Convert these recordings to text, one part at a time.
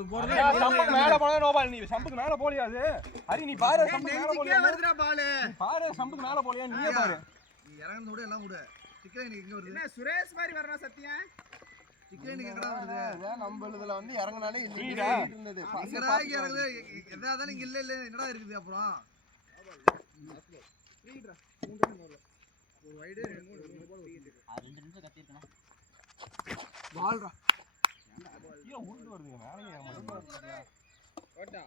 சம்புக்கு மேல போனா no ball. நீ சம்புக்கு மேல போலியா அது? ஹரி நீ பாரு சம்புக்கு மேல போலியா? வருதுடா பால். பாரு சம்புக்கு மேல போலியா? நீயே பாரு. நீ இறங்கன விட எல்லாம் விடு. சிக்கன் எங்க வருது? என்ன சுரேஷ் மாதிரி வரணும் சத்தியம். சிக்கன் எங்கடா வருது? அதான் நம்ம இதுல வந்து இறங்கனாலே இல்ல இருந்தது. எங்கடா இறங்குது? எதாதான் இங்க இல்ல என்னடா இருக்குது அப்புறம்? நீடா 3 ரன் வரல. ஒரு வைடு 3 பால் 2 நிமிஷம் கத்தி இருக்கணும். பால்ரா. ஏன்டா பால்? கீழ உருண்டு வருதுங்க. மேலே ஏறமா வருதுடா. ஓட்டா.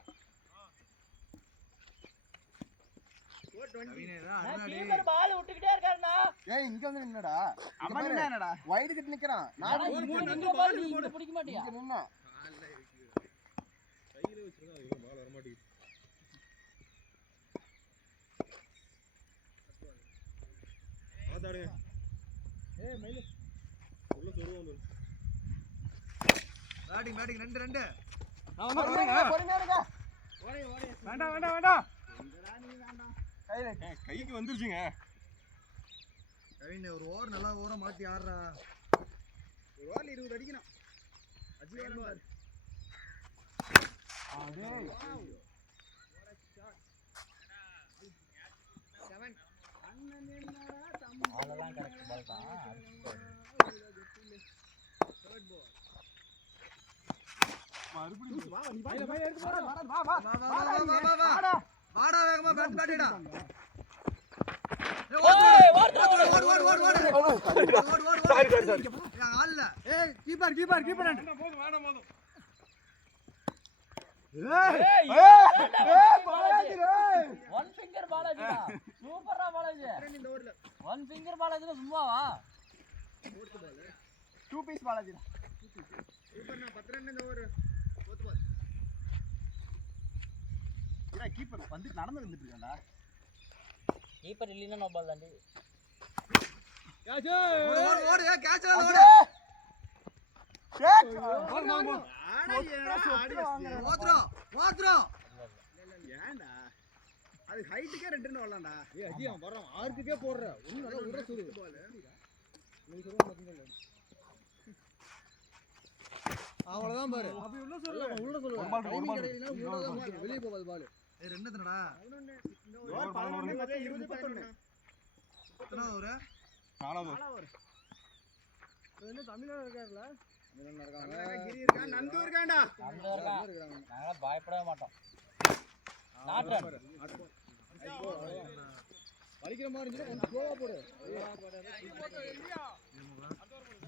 கீப்பர் பால் விட்டுக்கிட்டே இருக்காருடா. ஏய் இங்க வந்து நின்னடா. அவன் என்னடா? வைடு கிட்ட நிக்கறான். நான் இங்க பால் இங்க பிடிக்க மாட்டியா? இங்க நின்னா. கையில வச்சிருந்தா ஐயோ பால் வர மாட்டேங்குது. ஆதாடுங்க. ஏய் மயில. உள்ள சொருவ வந்து. பேட்டிங் 2 நான் வந்து போறேன். பொறுமையா இருங்க. ஓடே வேண்டாம். எங்கடா நீ வேண்டாம். கைக்கு வந்துருச்சுங்க. கவின் ஒரு ஓவர் நல்லா ஓவரா மாத்தி ஆடுறா. ஒரு ஓவர் 20 அடிக்கணும். அஜி வரணும். டேய் 7 அண்ணன் என்னடா அதெல்லாம் கரெக்ட் பால் தான். Third ball. மறுபடியும் வா நீ வா எடுத்து வா. வாடா வேகமா பேட் பேட்டடா. ஓடு. சாரி. ஆல்ல. ஏய் கீப்பர் போதும் வேணாம் போதும். ஒன் ஃபிங்கர் பாலாஜி சூப்பரா பாலாஜி. இந்த ஓவர்ல ஒன் ஃபிங்கர் பாலாஜி சும்மாவா? 2 பீஸ் பாலாஜி. சூப்பர் நான் 10 ரன் இந்த ஓவர். போத்து பால். இடா கீப்பர் வந்து நடந்து வந்துட்டு இருக்கான்டா. கீப்பர் இல்லைன்னா நோ பால் தாண்டி. ஓடு கேட்ச் ஓடு. கேட்ச் ஓத்ரோ. ஏன்டா அது ஹைட்டுக்கே 2 ரன் வரலாம்டா. ஏய் அஜி அவன் போறான் 6க்கே போடுற. ஒண்ணு நல்லா உள்ள சுடு பால். நீ சொல்ற மட்டும் அவ்வளவுதான் பாரு. அப்படி உள்ள சொல்லு. ஒரு பால். வெளிய போகாத பால். ஏய் ரெண்டு தானடா. 11 இந்த ஓவர் 11 20 21. எத்தனை ஓவர்? 4வது ஓவர். இது தமிழ்நாடு இருக்காருல. தமிழ்நாடு இருக்காங்க. கிரி இருக்கா, நந்து இருக்காண்டா. நாங்க பயப்படவே மாட்டோம். நாட்டன் வலிக்கிற மாதிரி இருந்துச்சு கொஞ்சம் ஸ்லோவா போடு.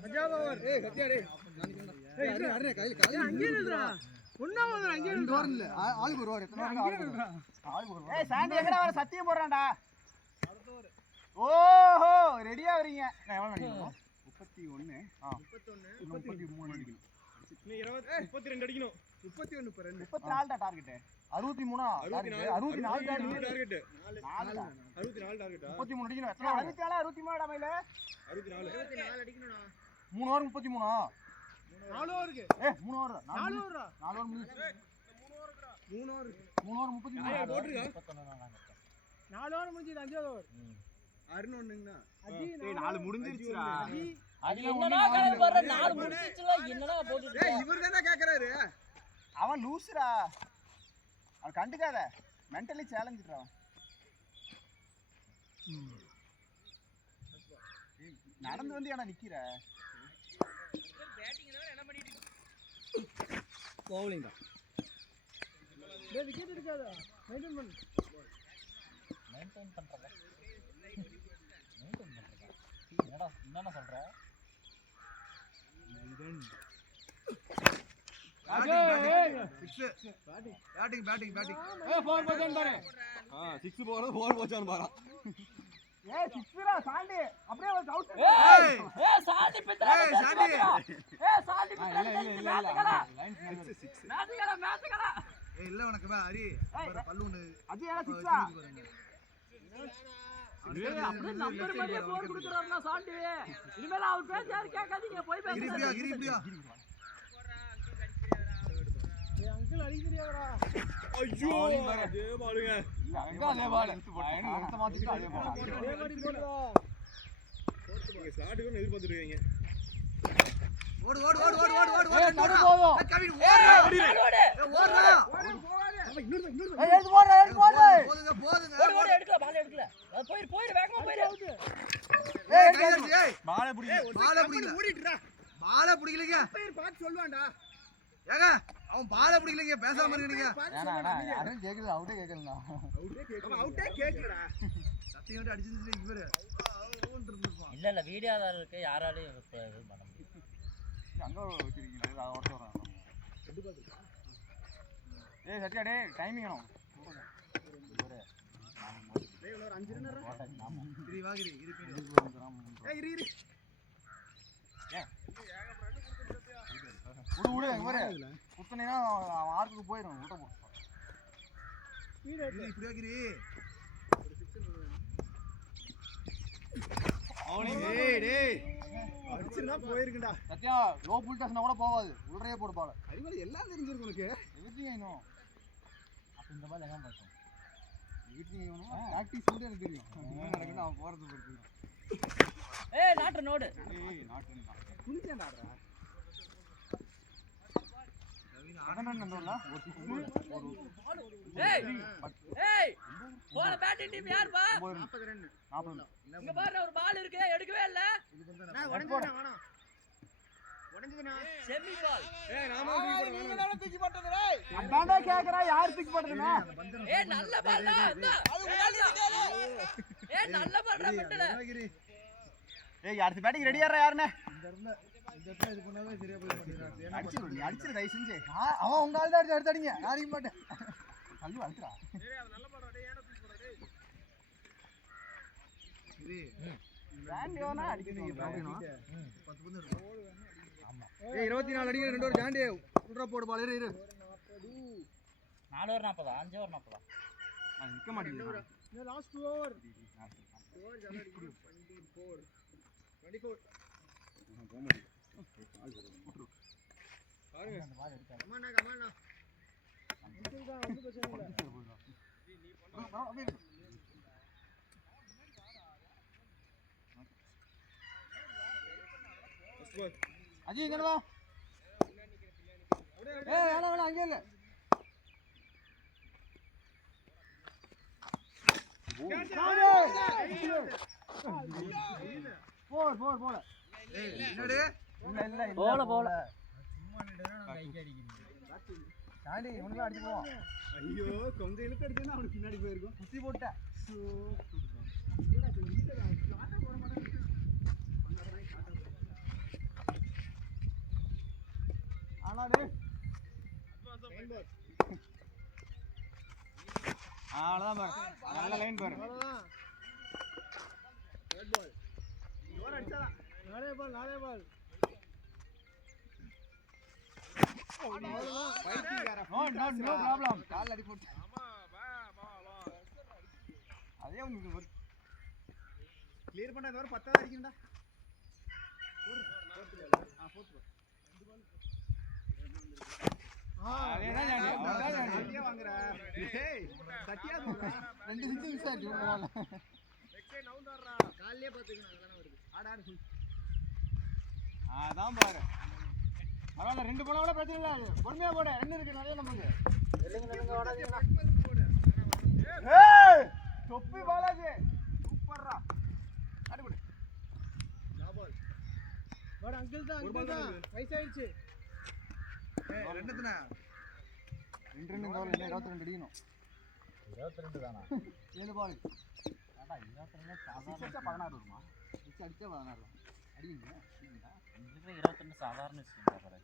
அஞ்சாவது ஓவர். ஏய் சத்யா டேய். ஏய் அண்ணே கையில அங்கே நில்றா. ஒண்ணாவது அங்கே நில்றா. இல்ல ஆளுக்கு ஒரு ஓவர். எத்தனை ஓவர்? ஆளுக்கு ஒரு ஓவர். ஏய் சாண்டி எங்கடா வர சத்தியம் போறான்டா. அடுத்த ஓவர். ஓஹோ ரெடியா வரீங்க. நான் எவ்வளவு அடிக்கணும்? 31 33 அடிக்கணும். நீ 32 அடிக்கணும். 31 per run. 34 டா டார்கெட். 63 64 டார்கெட். 4 டா. 64 டார்கெட்டா? 33 அடிக்கணும். எத்தனை 64 63 டா மயில. 64 அடிக்கணும்டா. 3 ஓவர் 33. 4 ஓவருக்கு. 3 ஓவர். 4 ஓவரா? 4 ஓவர் முடிஞ்சு. 3 ஓவர். 3 ஓவர் 33. ஆயா போட்டுருங்க. 4 ஓவர் முடிஞ்சது 5வது ஓவர். அருண் ஒண்ணுங்கனா. அஜி 4 முடிஞ்சிருச்சுடா. அது என்னடா கணக்கு வர்ற 4 முடிஞ்சிச்சுல என்னடா போட்டுட்டு. ஏய் இவர் தான கேக்குறாரு. அவன் லூஸ்ரா. அவன் கண்டுக்காத. மென்டலி சேலஞ்சுடா அவன். நடந்து வந்து ஏனா நிக்கிற. பேட்டிங் என்ன பண்ணிட்டு பவுலிங் தான். டேய் விக்கெட் எடுக்காத. மெயின்டெய்ன் பண்ணு. மெயின்டெய்ன் பண்றதா? என்னடா சொல்ற? பேட்டிங். ஏய் 4 போச்சான் பாரு. 6 போறது 4 போச்சான் பாரு. ஏய் 6ரா சாண்டி. அப்படியே ஒரு அவுட். ஏய் சாண்டி பித்ரா. ஏய் சாண்டி. ஏய் சாண்டி பித்ரா. இல்ல லைன் 6 மேட்ச்கடா. ஏய் இல்ல உனக்கு பா ஹரி. பல்லூன் அஜி ஏனா 6ஆ? அப்படியே நம்பர் மாதிரியே ஸ்கோர் கொடுக்கறாருனா சாண்டி. இனிமேல அவர் பேச்ச யாரும் கேட்காதீங்க போய் பேசுங்க. கிரிபியா. ஏய் அங்கிள் அடிக்குறியாடா. ஐயோ அதே பாலுங்க. இல்ல அங்க அதே பால். அடுத்த மாத்திட்டு அதே பால். அதே மாதிரி போடுடா. நீங்க ஸ்லாட்டுக்கு எதிர்பார்த்துட்டு இருக்கீங்க. ஓடு. கவின் ஓடு. பார்த்து சொல்லுவான்டா. ஏங்க அவன் பால பிடிக்கலங்க பேசாம இருக்கீங்க. யாரும் கேக்குது அவுட்டே கேக்கலண்ணா. அவுட்டே கேக்குறா. சத்தியம் வந்து அடிச்சிருச்சு இவரு. இல்ல வீடியோதாருக்கு யாராலையும் இது பண்ண முடியும். அங்க வச்சிருக்கீங்க அத ஓட்ட வராங்க. ஏய் சத்யா டேய் டைமிங் வேணும். டேய் ஒரு 5 நிமிஷம் இரு வாகிரி இரு. ஏய் இரு இரு. உடு இவரே குத்துனேனா ஆர்க்குக்கு போயிடும் விட்ட போ. இப்படி வாகிரி. டேய் அடிச்சுனா போயிருக்குடா. சத்யா லோ புல் டச்னா கூட போவாது. உள்ளறையே போடு பால். அறிவாளி எல்லாம் தெரிஞ்சிருக்கு உனக்கு. Everything I know. அப்ப இந்த பால் எங்க போறோம்? Everything I know. பிராக்டீஸ் கூட எனக்கு தெரியும். என்ன நடக்குன்னு அவன் போறது பொறுத்து. ஏய் நாட்டு நோடு. ஏய் நாட்டு தான். குளிச்சேன்டா ஆடுறா. அதனால நந்தோல ஒரு 6 ஏய் போற பேட்டிங் டீம் யார் பா? 40 ரன். 40. இங்க பாரு ஒரு பால் இருக்கு எடுக்கவே இல்ல. நான் உடைஞ்சதுனா வேணாம். உடைஞ்சதுனா செமி பால். ஏய் நாம தூக்கி போடு. தூக்கி போட்டது டேய். அதான்டா கேக்குறா யார் தூக்கி போடுறதுனா? ஏய் நல்ல பால் தான். அது முன்னாடி நிக்காத. ஏய் நல்ல பால் பண்ணல. ஏய் அடுத்த பேட்டிங் ரெடி ஆறா யாருனே? இந்த இடத்துல இது பண்ணாவே சரியா போய் மாட்டேங்கிறான். அடிச்சிரு தயவு செஞ்சு. அவன் உங்க ஆள் தான் எடுத்து அடிங்க. யாரையும் மாட்டேன். கல்லு அடிச்சுடா. ஏய் அது நல்ல பாடா டேய் ஏன தூக்கி போடா டேய். இது ஜாண்டியோனா அடிக்கிறீங்க ப்ராப்ளம். 10 பந்து இருக்கும். ஆமா. ஏய் 24 அடிங்க ரெண்டு ஒரு ஜாண்டி. உள்ற போடு பால் இரு. 4 ஓவர் 40 5 ஓவர் 40. நான் நிக்க மாட்டேங்குது. இந்த லாஸ்ட் ஓவர். ஓவர் ஜாண்டி 24. 24. பாருங்க அந்த பால் எடுக்க. கமானா இதுதான் வந்து பிரச்சனை இல்ல. அஜி இங்க வா. ஏய் வேணா அங்க இல்ல. போல. ஏய் என்னடே? இல்ல போல. சும்மா நிடனா நான் கைக்கு அடிக்கிறேன். தாண்டி உனக்கு அடிச்சு போவோம். ஐயோ கொஞ்சம் இழுத்து அடிச்சேன்னா அவனுக்கு பின்னாடி போயிருக்கும். குத்தி போட்ட. ஆனாடே அவ்வளோதான் பாரு. நல்ல லைன் பாரு. அவ்வளவுதான். Red ball. ஓவர் அடிச்சடா. நாலே பால். அவ்வளவுதான். பைத்தியக்கார. No problem. கால் அடி போட்டு. ஆமா வா அதே உங்களுக்கு ஒரு கிளியர் பண்ண வர 10 அடிக்கணும்டா. அதேதான் ஜாண்டி. சத்தியா வாங்குற. ஏய் சத்தியா வாங்குற. 2 சிக்ஸ் மிஸ் ஆச்சு உங்களால. நெக்ஸ்ட் நவுண்டாறா. காலையே பாத்துக்கணும் அதானே வருது. ஆடு. அதான் பாரு. பரவாயில்ல 2 போனா கூட பிரச்சனை இல்ல. பொறுமையா போடு. 2 இருக்கு நிறைய நமக்கு. நெல்லுங்க ஓடாதீங்கடா. ஏய் தொப்பி பாலாஜி சூப்பர்ரா. அடி போடு. No ball. வாடா அங்கிள் தான். வயசாயிடுச்சு. ஏய் ரெண்டுதுனா. 2 ரன் இந்த ஓவர் 22 அடிக்கணும். 22 தானா? 7 பால். ஏடா 22 சாதாரண. அடிச்சா 16 வருமா? அடிச்சா 16 வரும். அடிங்க. இதுவே 22 சாதாரண விஷயம் பாரு.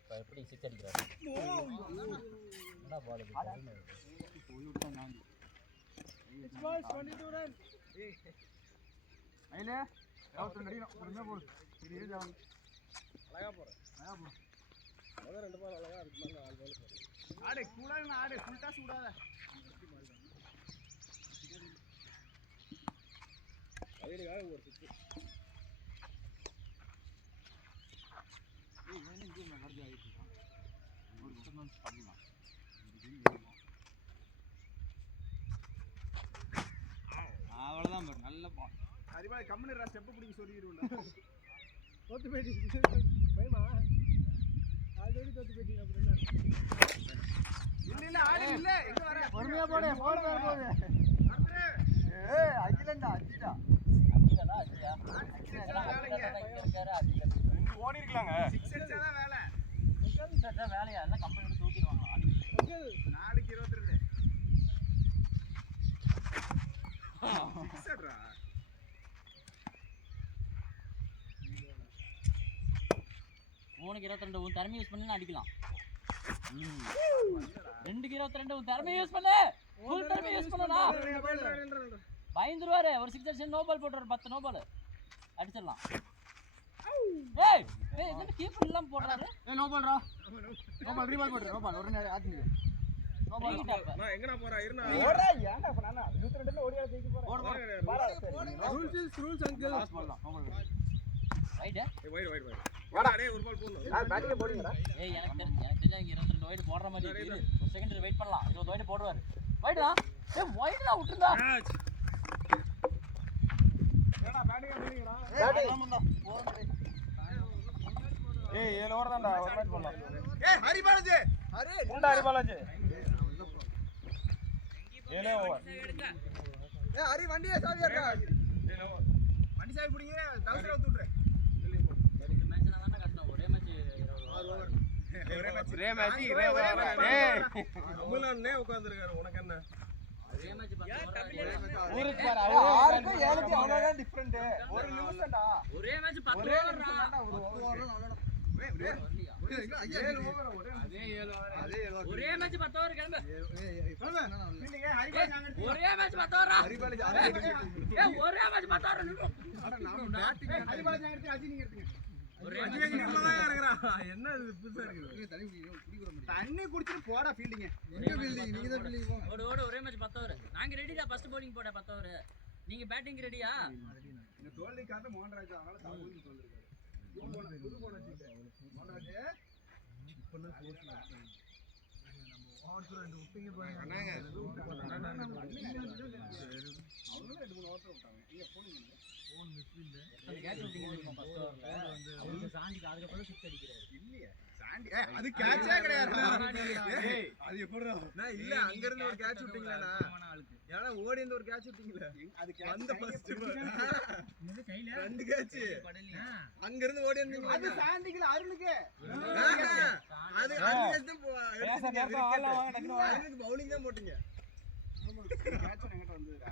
இப்ப எப்படி சிக்ஸ் அடிக்கிறாரு? என்னடா பால் இது? போய் விட்டா நாந்தி. It's ball 22 run. ஐலே 22 அடிக்கணும். பொறுமையா போடு. சரி இரு ஜான். அழகா போறேன். முதல்ல 2 பால் அழகா இருக்கு மாதிரி 4 பால் போறேன். ஆடு கூடாதுன்னு ஆடு ஃபுல் டாஸ் விடாத. அதுக்காக ஒரு சிக்ஸ். ஏய் இவன் இங்க என்ன கர்ஜா ஆயிட்டு இருக்கான். ஒரு குட்டமன் பண்ணலாம். அவ்வளவுதான் பாரு நல்ல பால். அறிவாளி கம்முனு ஸ்டெப் பிடிக்க சொல்லிடுவோம்டா. தோத்து போயிட்டு பயமா ஆல்ரெடி தோத்து போயிட்டீங்க அப்புறம் இல்ல ஆடு இல்ல எங்க வர பொறுமையா போடு. போடு போடு. ஏய் அகிலண்டா அஜிடா. அடிக்கலா அடியா. அடிக்கலா இங்க இருக்காரு அடிக்கல. ஓடி இருக்கலாங்க. அதான் வேலையா எல்லாம் கம்பெனி விட்டு தூக்கிடுவாங்க. 4க்கு 22. மூணுக்கு 22 உன் திறமை யூஸ் பண்ணி அடிக்கலாம். 2க்கு 22 உன் திறமை யூஸ் பண்ணு. ஃபுல் திறமை யூஸ் பண்ணனா பயந்துருவாரு. ஒரு 6 அடிச்சு நோ பால் போட்டுறாரு. 10 நோ பால் அடிச்சிடலாம். ஏய் ஏய் என்ன கீப்பர் எல்லாம் போடுறாரு. நோ பால்ரா. நோ பால் ரீபால் போடு. நோ பால் ஒரு நேரம் ஆத்துங்க. No ball. நான் எங்கடா போறா இருனா. ஓடா ஏன்டா இப்ப நானா 22ல ஓடியா ஜெயிக்க போறேன். Rules uncle. போடலாம். No ball. ரைட் ஏய் வைட் வாடா டேய் ஒரு பால் போடணும். நான் பேட்டிங் போடுங்கடா. ஏய் எனக்கு தெரிஞ்ச இங்க 22 வைட் போடுற மாதிரி இருக்கு. ஒரு செகண்ட் வெயிட் பண்ணலாம். 20 வைட் போடுவாரு. வைடா ஏய் வைடா விட்டுடா. ஏடா பேட்டிங் போடுங்கடா. பேட்டிங். ஏய் 7 ஓவர் தான்டா ஒரு மேட்ச் பண்ணலாம். ஏய் ஹரி பாலாஜி. ஹரி உண்டா ஹரி பாலாஜி. 7 ஓவர். ஏய் ஹரி வண்டியே சாவியா இருக்கா? 7 ஓவர். வண்டி சாவி புடிங்க. டவுசர் அவுத்து விட்டுறேன். ரெண்டு மேட்ச்னா தான கட்டணும். ஒரே மேட்ச் 6 ஓவர். ஒரே மேட்ச் டேய் அமுலானே உட்கார்ந்திருக்காரு. உனக்கு என்ன? ஒரே மேட்ச் 10 ஊருக்கு பாரு. 6க்கு 7க்கு அவ்வளவுதான் டிஃபரண்ட். ஒரு நிமிஷம்டா. ஒரே மேட்ச் 10 ஒரே ஓவர்டா. நிமிஷம்டா. ஒரு ஓவர் அவ்வளவுதான். அதே 7 ஓவர். ஒரே மேட்ச் 10 ஓவர் கிளம்பு. இல்லங்க ஹரி பாலாஜி ஒரே மேட்ச் 10 ஓவர்டா. ஹரி பாலாஜி ஏய் ஒரே மேட்ச் 10 ஓவர் நின்னு. அட நாம பேட்டிங் ஹரி பாலாஜி எடுத்து அஜி நீங்க எடுத்துங்க. ஒரே அஜி மேட்ச் எங்க உள்ளதா இருக்கறா. என்ன இது புதுசா இருக்குது. தண்ணி குடிச்சிட்டு போடா ஃபீல்டிங். எங்க ஃபீல்டிங்? நீங்க தான் ஃபீல்டிங் போங்க. ஓடு ஓடு ஒரே மேட்ச் 10 ஓவர். நாங்க ரெடிடா ஃபர்ஸ்ட் பவுலிங் போட 10 ஓவர். நீங்க பேட்டிங் ரெடியா? இந்த தோல்வி காட்ட மோகன்ராஜ் அவனால தாவூதி சொல்லிருக்காரு. புது போன மோகன்ராஜ் இப்பனா கோர்ஸ்ல நம்ம ஆர்டர் ரெண்டு விட்டிங்க பாருங்க. அண்ணாங்க அவங்களே 2-3 ஓவர் விட்டாங்க. நீங்க போனீங்க. போன் மிஸ்ல அந்த கேட்ச் விட்டிங்க தெரியுமா ஃபர்ஸ்ட் ஓவர்ல. அவங்க சாண்டிக்கு அதுக்கு அப்புறம் சிக்ஸ் அடிக்கிறாரு. இல்லையே சாண்டி அது கேட்சே கிடையாது. ஏய் அது எப்படிடா? நான் இல்ல அங்க இருந்து ஒரு கேட்ச் விட்டீங்களானா? ஏனா ஓடி இருந்து ஒரு கேட்ச் விட்டீங்களா? அது அந்த ஃபர்ஸ்ட் இந்த கையில ரெண்டு கேட்ச் அங்க இருந்து ஓடி வந்தீங்க. அது சாண்டிக்கு அருணுக்கு அது அருணுக்கு அருணுக்கு பவுலிங் தான் போட்டீங்க. ஆமா கேட்ச் என்கிட்ட வந்ததுடா.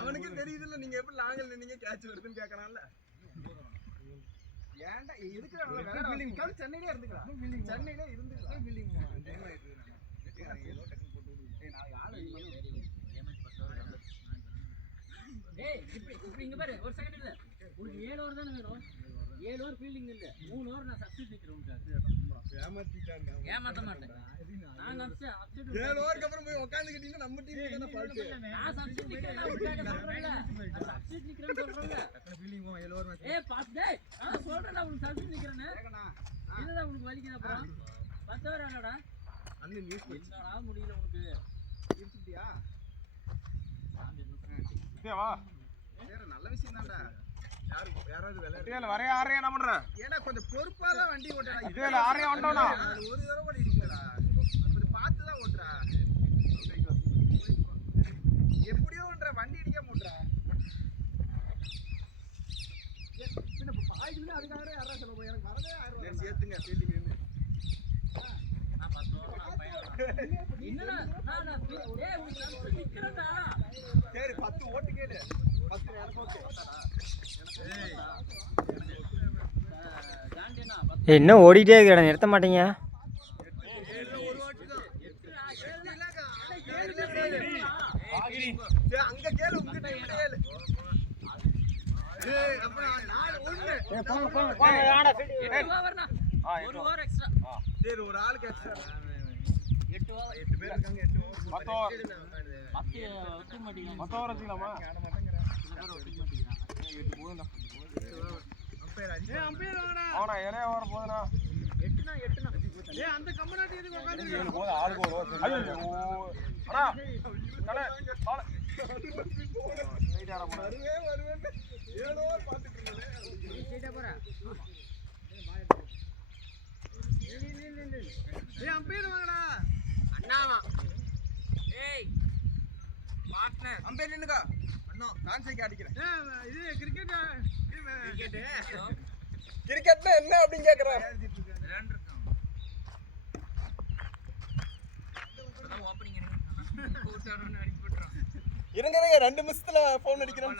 அவனுக்கு தெரியுதுல்ல நீங்க எப்படி லாங்கல் நின்னீங்க கேட்ச் வருதுன்னு கேக்குறான்ல. ஏன்டா எதுக்குடா வேற ஃபீலிங் கால் சென்னையில இருந்துக்கலாம். சென்னையில இருந்துக்கலாம் ஃபீலிங் டைம் ஆயிடுது. ஏதோ டெக்னிக் போட்டு விடுங்க. ஏய் நான் ஆளு ஒரே மேட்ச் 10 ஓவர். ஏய் இப்படி இங்க பாரு ஒரு செகண்ட் இல்ல. உங்களுக்கு 7 ஓவர் தான வேணும். 7 ஓவர் ஃபீல்டிங் இல்ல. 3 ஓவர் நான் சப்ஸ்டிட் நிக்கிறேன் சார். ஏமாத்திட்டாங்க. ஏமாத்த மாட்டேன். நான் சப்ஸ்டிட் 7 ஓவருக்கு அப்புறம் போய் உட்கார்ந்துக்கிட்டீங்கன்னா நம்ம டீம் தான ஃபால்ட். நான் சப்ஸ்டிட் நிக்கிறேன். உட்கார்ந்து சொல்றேன்ல. சப்ஸ்டிட் நிக்கிறேன்னு சொல்றேன்ல. டக்குனு ஃபீலிங் 7 ஓவர் மேட்ச். ஏய் பாஸ் டேய். நான் சொல்றேன்டா உங்களுக்கு சப்ஸ்டிட் நிக்கிறேன்னு. இதுதான் உங்களுக்கு வலிக்குது அப்புறம். 10 ஓவர் ஆனடா. அண்ணன் நியூஸ் என்னடா முடியல உனக்கு. இருந்துட்டியா? டேய் வா. வேற நல்ல விஷயம் தான்டா. யாராவது விளையாடு. டேய் வரைய ஆறே என்ன பண்ற? ஏன்னா கொஞ்சம் பொறுப்பா தான் வண்டி ஓட்டடா. இதுல ஆறே வந்தோனா. ஒரு தடவை கூட இடிக்கலடா. அப்படி பார்த்து தான் ஓட்டுறா. எப்படியோன்ற வண்டி இடிக்காம ஓட்டுறா. பின்ன பாய்க்குள்ள அதுக்காக யாரா சொல்ல போய் எனக்கு வரதே 1000 ரூபாய் சேர்த்துங்க ஃபீல்டிங் இருந்து. நான் 10 ஓவர் நான் பையன். என்னடா நான் டேய் உங்களுக்கு சப்ஸ்டிட் நிக்கிறேன்டா. சரி 10 ஓட்டு கேளு. 10 எனக்கு ஓகே. ஏய் ஜாண்டினா என்ன ஓடிட்டே இருக்கிற நிறுத்த மாட்டீங்க. ஒரு ஓட்டு தான். அங்க கேளு உங்க டைம் கேளு. ஏய் அப்ப 4-1. ஏய் போங்க ஆடா ஃபீல்டிங். 8 ஓவர்னா. ஒரு ஓவர் எக்ஸ்ட்ரா. சரி ஒரு ஆளுக்கு எக்ஸ்ட்ரா. 8 ஓவர் 8 பேர் இருக்காங்க 8 ஓவர். 10 ஓவர். 10 ஒத்துக்க மாட்டீங்க. 10 ஓவர் வச்சுக்கலாமா? ஆட மாட்டேங்கறா. சில பேர் ஒத்துக்க மாட்டீங்கறாங்க. 8 போதும்டா. அம்பையர் அடி. ஏய் அம்பையர் வாங்கடா. அவனா 7 ஓவர் போதுனா. 8னா ஏய் அந்த கம்பனாட்டி எதுக்கு உட்கார்ந்திருக்க? 7 போது ஆளுக்கு ஒரு ஓவர். ஐயோ. அண்ணா. கலே பால். ரைட் ஆற போறா. வருவேன் 7 ஓவர் பாத்துட்டு இருந்தே. சீட்டா போறா. ஏய் அம்பையர் வாங்கடா. அண்ணாவா. ஏய் பார்ட்னர் அம்பையர் நின்னுக்கா. அண்ணா நான் சைக்கு அடிக்கிறேன். இது கிரிக்கெட் கிரிக்கெட். கிரிக்கெட்னா என்ன அப்படின்னு கேக்குறான். இருங்க 2 நிமிஷத்துல போன் அடிக்கிறேன்.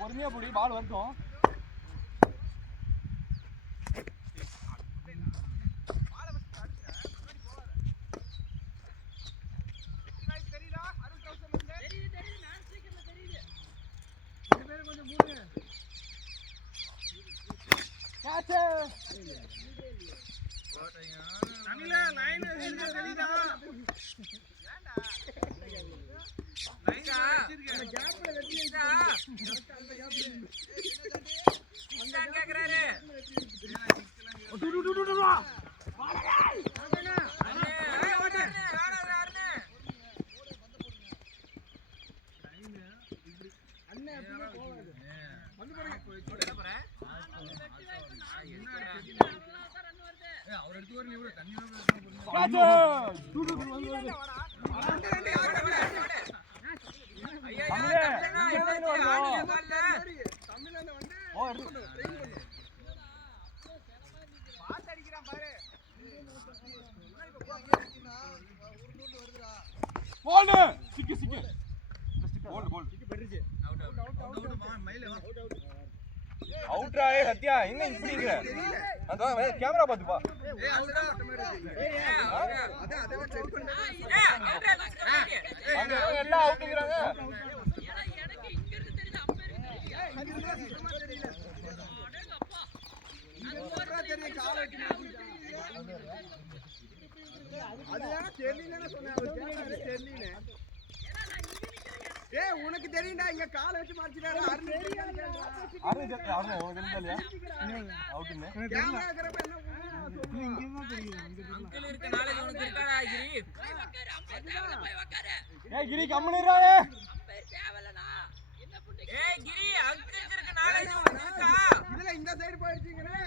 பொறுமையா போடி, பால் வரட்டும். அவுட்ராயே சத்யா, என்ன இப்படிங்கிற? அதான் கேமரா பாத்துப்பா. அங்க எல்லாம் அவுட்ங்கறாங்க. உனக்கு தெரியும்டா, இங்க காலை வச்சு மார்ச்சிட்டாரு. உனக்கு தெரியலையா? அவுட்னு. ஏய் கிரி கம்முனிரானே. ஏய் கிரி அங்கிள் இருக்கு நாளைக்கு வந்துடா. இதுல இந்த சைடு போயிடுச்சுங்கறே.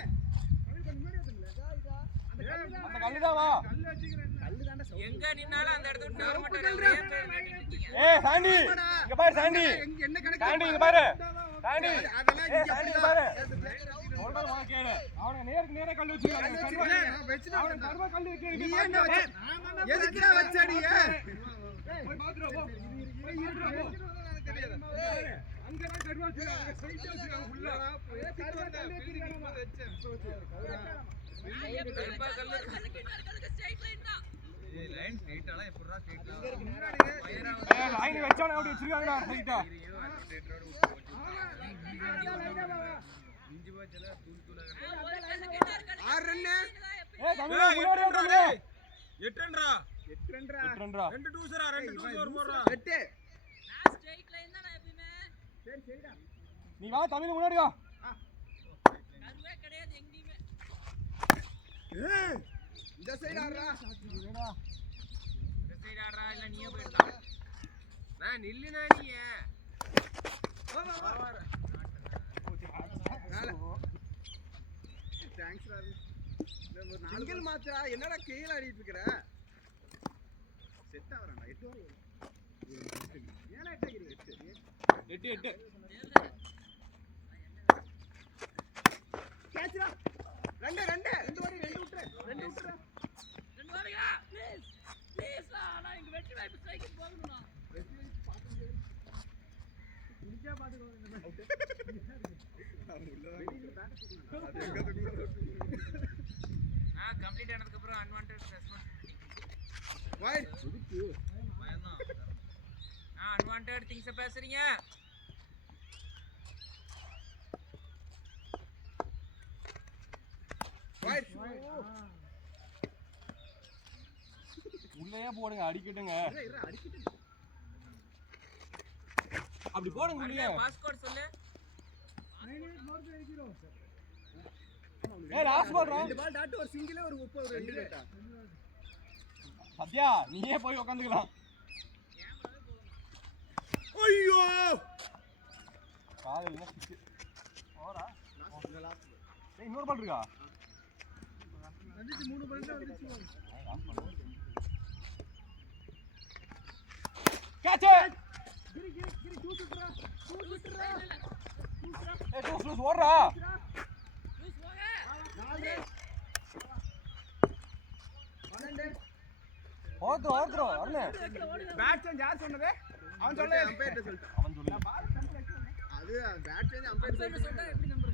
அந்த கல்லுதான் வா. எங்க நின்னாலும் அந்த இடத்துல நிக்க மாட்டாங்க. ஏய் சாண்டி இங்க பாரு சாண்டி. என்ன கணக்கு? சாண்டி இங்க பாரு. சாண்டி. அதெல்லாம் ஏய் சாண்டி இங்க பாரு. சொல்றது வா கேளு. அவன நேருக்கு நேரா கல்லு வச்சிருக்காங்க. அவன கர்வ கல்லு வைக்க நீ என்ன வச்ச? எதுக்குடா வச்சடி? போய் பாத்துறா போ. போய் இருடா போ. அங்க தான் கர்வ வச்சிருக்காங்க. ஸ்ட்ரைட்டா வச்சிருக்காங்க ஃபுல்லா. கர்வ கல்லு வச்சிருக்காங்க வச்சேன். கல்பா கல்லு ஸ்ட்ரைட் லைன் தான். ஏய் லைன் ஸ்ட்ரைட்டால எப்பறா ஸ்ட்ரைட்டா? ஏய் லைன் வெச்சானே அப்படி வச்சிருக்காங்கடா ஸ்ட்ரைட்டா. இஞ்சி பாச்சல தூள் தூளா. 6 ரன். ஏய் தமிழா முன்னாடி ஓடுறா. 8 ரன்டா. 8 ரன்டா. 8 ரன்டா. 2 டூசரா 2 டூசர் போடுறா. 8. நான் ஸ்ட்ரைட் லைன் தான் எப்பவுமே. சரி சரிடா. நீ வா தமிழ் முன்னாடி வா. கருவே கிடையாது எங்கேயுமே. இந்த சைடு ஆடுறா. இந்த சைடு ஆடுறா இல்ல நீயே போயிடலாம். நான் நில்லுனா நீ. வா வா வா. தேங்க்ஸ் ரா. சிங்கிள் மாச்சா என்னடா கீழ ஆடிட்டு இருக்கற? செட் ஆவறடா. 8 வர. ஏனா 8 ஆகிரு. 8 8. கேட்ச்டா. 2 ஓடி 2 விட்டுற. 2 விட்டுற. 2 வாடா ப்ளீஸ். ப்ளீஸ் நான் இங்க வெட்டி வைப்பு ஸ்ட்ரைக் போகணும்னா. நிஜா பாத்துக்கோ இந்த அவுட். உள்ள வெளியில பேட் தூக்குறா. அது எங்க தூக்குறா? கம்ப்ளீட் ஆனதுக்கு அப்புறம் அன்வான்டட் ரெஸ்பான்சிபிலிட்டி. வைட். இதுக்கு பயம்தான். அன்வான்டட் திங்ஸ் பேசுறீங்க. வைட். உள்ளேயே போடுங்க அடிக்கட்டுங்க. இரு அடிக்கிட்டு. அப்படி போடுங்க உள்ளே. பாஸ்கோட் சொல்லு. 9840. ஏய் லாஸ்ட் பால் ரா. 2 பால் டாட் ஒரு சிங்கிள் ஒரு 2 ரேட்டா. சத்யா நீயே போய் உட்காந்துக்கலாம். ஐயோ கால் என்ன கிக். ஓரா. லாஸ்ட். ஏய் இன்னொரு பால் இருக்கா? வந்துச்சு 3 பன்னெண்டு வந்துச்சு கேட்ச் கிரி தூக்குறா ஏய் லூஸ் ஓடுறா லூஸ் போங்க 4 12 ஓடுறா அருணே பேட் சேஞ்ச் யார் சொன்னது அவன் சொல்ல அம்பையர் சொல்லிட்டான் அவன் சொல்லு அது பேட் சேஞ்ச் அம்பையர் அம்பையர் சொன்னா எப்படி நம்பர்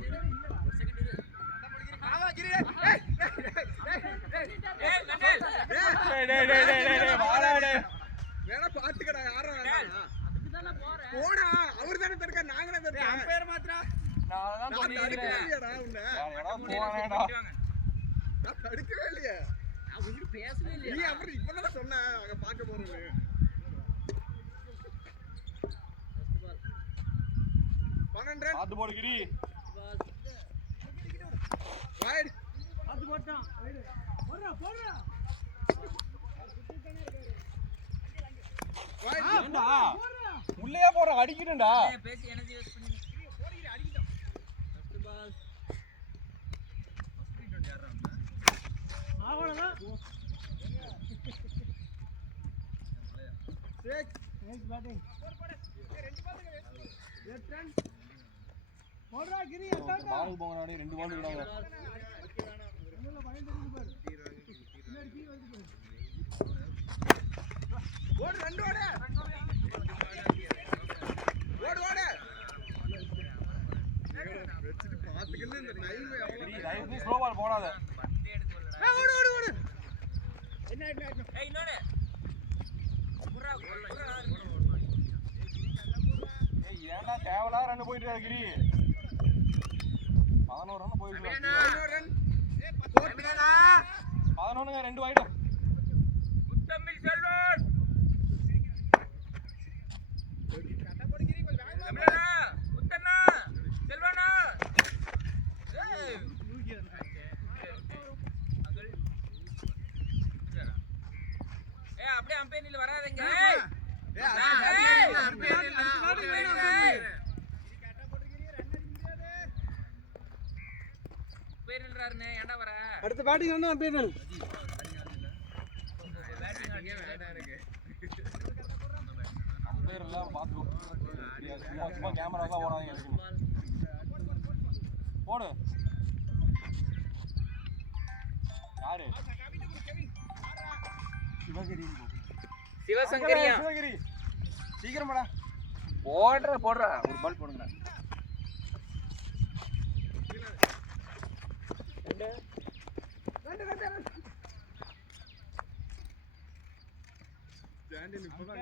ஒரு செகண்ட் இரு ஆமா கிரி ஏய் நண்டல் டேய் வாடா டேய் வேணா பாத்துக்கடா யாரும் வேணாம் அதுக்கு தான போறேன் போடா அவர் தானே தடுக்க நாங்களே தடுக்க அம்பையர் மாத்திரா நான் அதான் நான் சொல்லிட்டேன் தடுக்கவே இல்லையடா உன்னை எடா போவானேடா நான் தடுக்கவே இல்லையே நான் உன்கிட்ட பேசவே நீ இல்லையா அப்புறம் இப்பதான் சொன்ன அங்க பார்க்க போறேன்னு ஃபர்ஸ்ட் 12 பாத்து போடு கிரி பால் வைட் அது போட்டான் போடுறா ஏண்டா உள்ளேயே போற அடிக்கிட்டேன்டா ஏய் பேசி எனர்ஜி வேஸ்ட் பண்ணி ஃபர்ஸ்ட் பால் அவ்வளவுதான் 6 பேட்டிங் லெஃப்ட் ஹேண்ட் போடுறா கிரி எட்டாடா பால் போங்கடா 2 பால் விடாங்க இன்னும் பயந்து இருக்கு பாரு பின்னாடி கீ வந்து பாரு ஓடு ரெண்டு ஓடு வெச்சிட்டு பாத்துக்கல இந்த டைம் கிரி ரைட் ஸ்லோ பால் போடாத பந்தே எடுத்து வரலடா ஓடு என்ன ஏய் இன்னொரு புறா ஏய் ஏன்டா தேவலா ரன் போயிட்டு இருக்க கிரி 11 ரன் போயிட்டு இருக்கு ரன் போட்டுடா 11ங்க 2 வைட் முத்தமிழ் செல்வன் கட்ட போடுகிறீ கொஞ்சம் வேகமா தமிழனா முத்தண்ணா செல்வனா ஏய் அகல் ஏய் அப்படியே அம்பேனில வராதீங்க ஏய் பேரில்றாருனே ஏன்டா வர அடுத்த பேட்டிங் வந்து நான் பேசணும் பேட்டிங் ஆடியே வேண்டாம் எனக்கு அம்பையர் எல்லாம் பாத்துக்கோ சும்மா கேமரா தான் ஓடாதீங்க எதுக்கு போடு யாரு சிவகிரி சிவசங்கரியா சிவகிரி சீக்கிரமாடா போடுற ஒரு பால் போடுங்க ஜாண்டின் இப்பதான்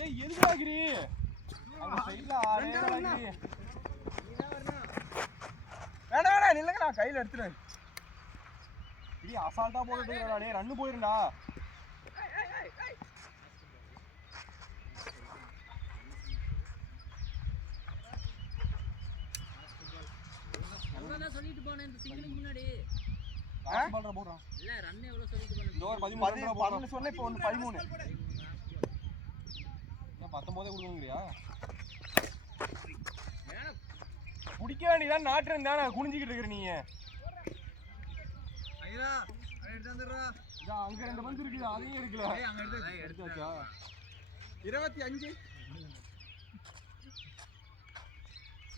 ஏய் எதுக்குடா கிரி அங்க சைடுல ஆளே இல்லடா கிரி வேணா நில்லுங்க நான் கையில எடுத்துறேன் கிரி அசால்ட்டா போட்டுட்டு இருக்கடா டேய் ரன் போயிருடா அவ்வளவுதான் சொல்லிட்டு போனேன் இந்த சிங்கிளுக்கு முன்னாடி லாஸ்ட் பால்ரா போடுறான் இல்ல ரன் எவ்வளவு சொல்லிட்டு போனேன் இந்த ஒரு 13 ரன் போடுறான் 12 சொன்னே இப்போ வந்து 13 ஏன் 19 கொடுக்கணும்ங்கறியா குடிக்க வேண்டியதான் நாட்டுறேன் தானே குனிஞ்சிக்கிட்டு இருக்கற நீ ஐயா எடுத்து வந்துடுறா இதா அங்க 2 பந்து இருக்குது அதையும் எடுக்கல ஏய் அங்க எடுத்தாச்சா 25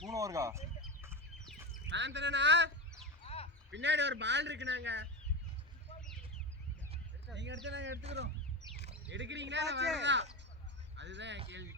3 ஓவர்க்கா ஆந்தனனா பின்னாடி ஒரு பால் இருக்குனாங்க நீங்க எடுத்து நாங்க எடுத்துக்கிறோம் எடுக்கிறீங்களா இல்ல வரதா அதுதான் என் கேள்வி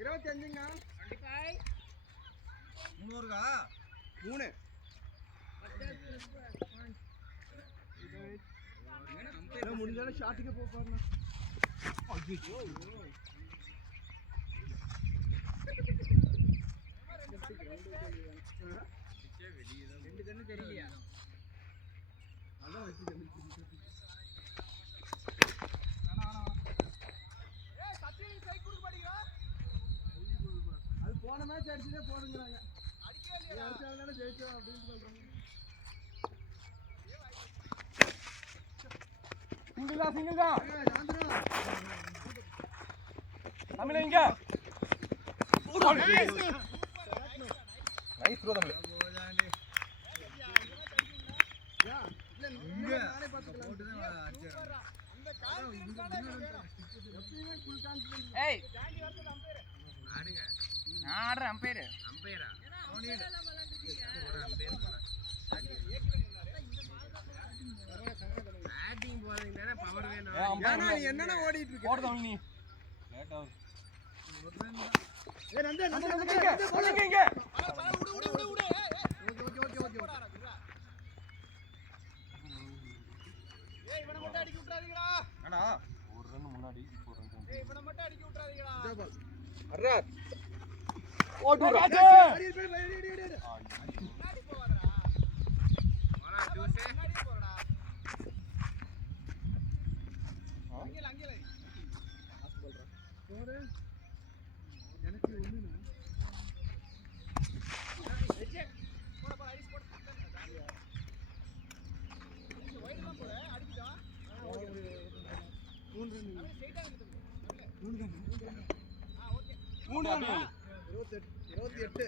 இருபத்தி அஞ்சுங்க 300கா 3 முடிஞ்சாலும் ஷாட்டுக்கு போ பாருங்க ரெண்டு கண்ணு தெரியலையா அது போன மேட்ச் அடிச்சதே போடுங்கிறாங்க. அடிச்சாலும் ஜெயிச்சோம் அப்படின்னு சொல்றாங்க. சிங்கிள் தான் தமிழ் இங்க நைஸ் த்ரோ தமிழ் நானே பார்த்துக்கலாம். அந்த ஏய் நான் ஆடுறேன் அம்பையர் என்னன்னா ஓடிட்டு இருக்க? போடு தமிழ் நீ லேட் ஆகுது. ஏய் நந்தே நந்தே இங்க ஏய் இவனை மட்டும் அடிக்க விட்டுறாதீங்கடா. அண்ணா ஒரு ரன் முன்னாடி இப்போ 2 ரன். ஏய் இவனை மட்டும் அடிக்க விட்டுறாதீங்கடா. அர்ரா ஓடு ராஜு அடி முன்னாடி போவாதடா. வாடா ஜூஸ் முன்னாடி போடா. அங்கேல பாஸ் போடுறா. போடு. எனக்கு ஒண்ணுனா போட ஐஸ் போடு. வைடுல போடு அடிக்குதா? மூணு ரன் ஸ்ட்ரைட்டா நிக்குது. மூணு ரன். ஓகே. 28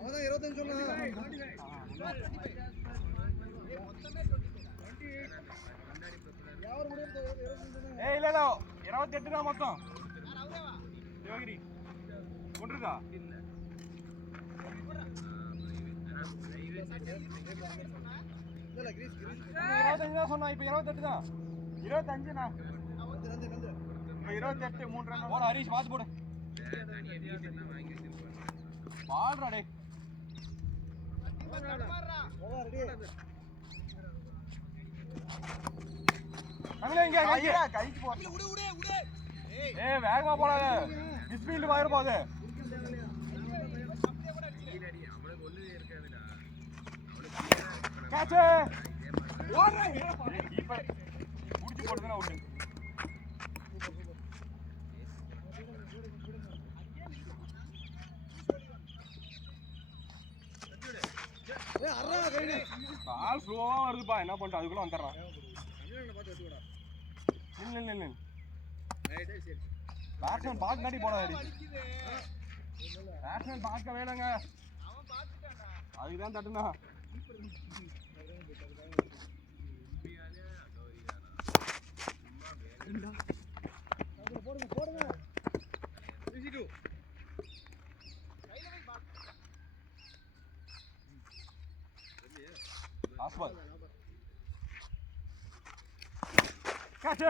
அதான் 25 சொன்னா ஏய் இல்ல 28 தான் மொத்தம் யோகிரி கொன்றுதா இல்ல 25 தான் சொன்னா இப்போ 28 தான் 25 நான் 28 3 ரன் போடு ஹரிஷ் பாத்து போடு பாடுறா டேய் தமிழே இங்க கைக்கு போ ஏய் வேகமா போடாத மிஸ்ஃபீல்ட் வயர் போகுது கேட்ச் ஓடுறா கீப்பர் புடிச்சு போடுறதுனா அவுட் பால் ஸ்லோவா வருதுப்பா என்ன பண்ணிட்டு அதுக்குள்ள வந்துடுறான் இல்ல பேட்ஸ்மேன் பார்க்க நாட்டி போடாது பேட்ஸ்மேன் பார்க்க வேணுங்க அதுதான் தட்டுனா போடுங்க ஆஸ்பால் கேட்ச்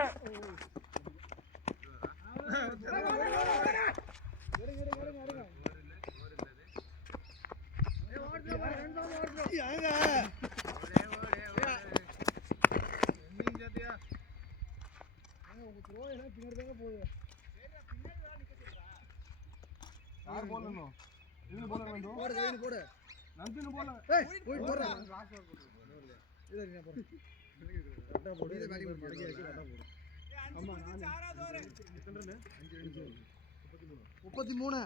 யார் போடணும் இது போடணும் போடு கையில போடு நந்தினு போடல ஏய் போய் போடுடா இத நீ போடு கரெக்ட்டா போடு இத பேட்டிங் பண்ணி மடக்கி வச்சு கரெக்ட்டா போடு ஆமா நான் 33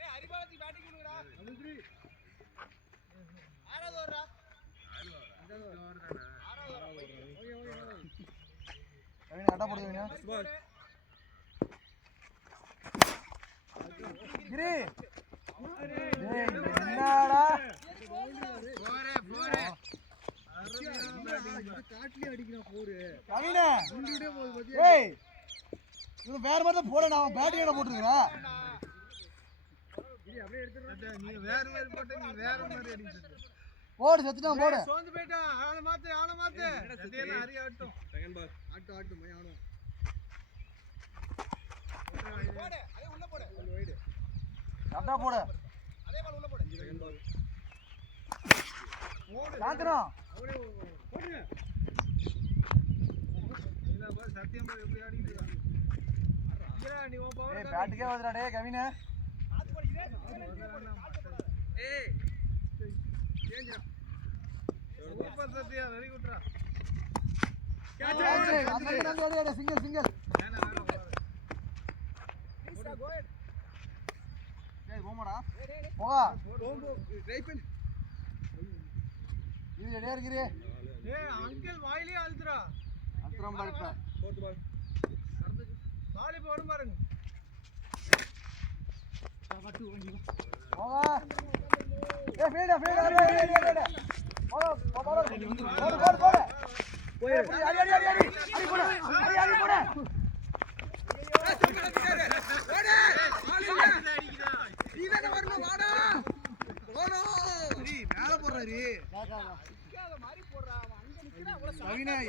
ஏய் ஹரிபாலத்தி பேட்டிங் பண்ணுடா 33 ஆறாவது ஓவரா அஞ்சாவது ஓவர் தானா ஆறாவது ஓவர் ஓகே கவின் கரெக்ட்டா போடுவீங்க பால் கிரி ஏய் என்னடா போரே காட்லயே அடிக்கிறான் போரு கவினே முண்டிட்டே போகுது பாத்தியா ஏய் இவன் வேற மாதிரி தான் போற நான் பேட் ஏட போட்டுறா கிரி அப்படியே எடுத்துறா நீ வேற மாதிரி போட்டு நீ வேற மாதிரி அடிச்சிட்ட போடு செத்துட்டான் போடு சோந்து போய்ட்டான் ஆள மாத்து சத்தியனா ஹரி ஆட்டும் செகண்ட் பால் ஆட்டும் போய் ஆடும் போடு அதே உள்ள போடு வைடு கரெக்ட்டா போடு அதே பால் உள்ள போடு செகண்ட் பால் போடு சாந்தரம் அவரே போடுங்க இல்ல பால் சத்தியம் பால் எப்படி ஆடிட்டு இருக்கா நீ ஓ பவர் ஏய் பேட்டுக்கே வந்தடா டேய் கவினே பாத்து போடு இதே ஏய் சேஞ்ச் சூப்பர் சத்யா வெரி குட்ரா சிங்கிள் சிங்கிள் போமாடா போகா ட்ரை பண்ணு இது ரெடியா இருக்கிறே ஏய் அங்கிள் வாயிலே அழுத்துறா அப்புறம் பாருப்பா போட்டு பாரு வாலி போடும் பாருங்க போகா ஏ ஃபீல்டா ஃபீல்டா போடா போடா போடு போடு போய் அடி அடி அடி அடி அடி போடு அடி அடி போடு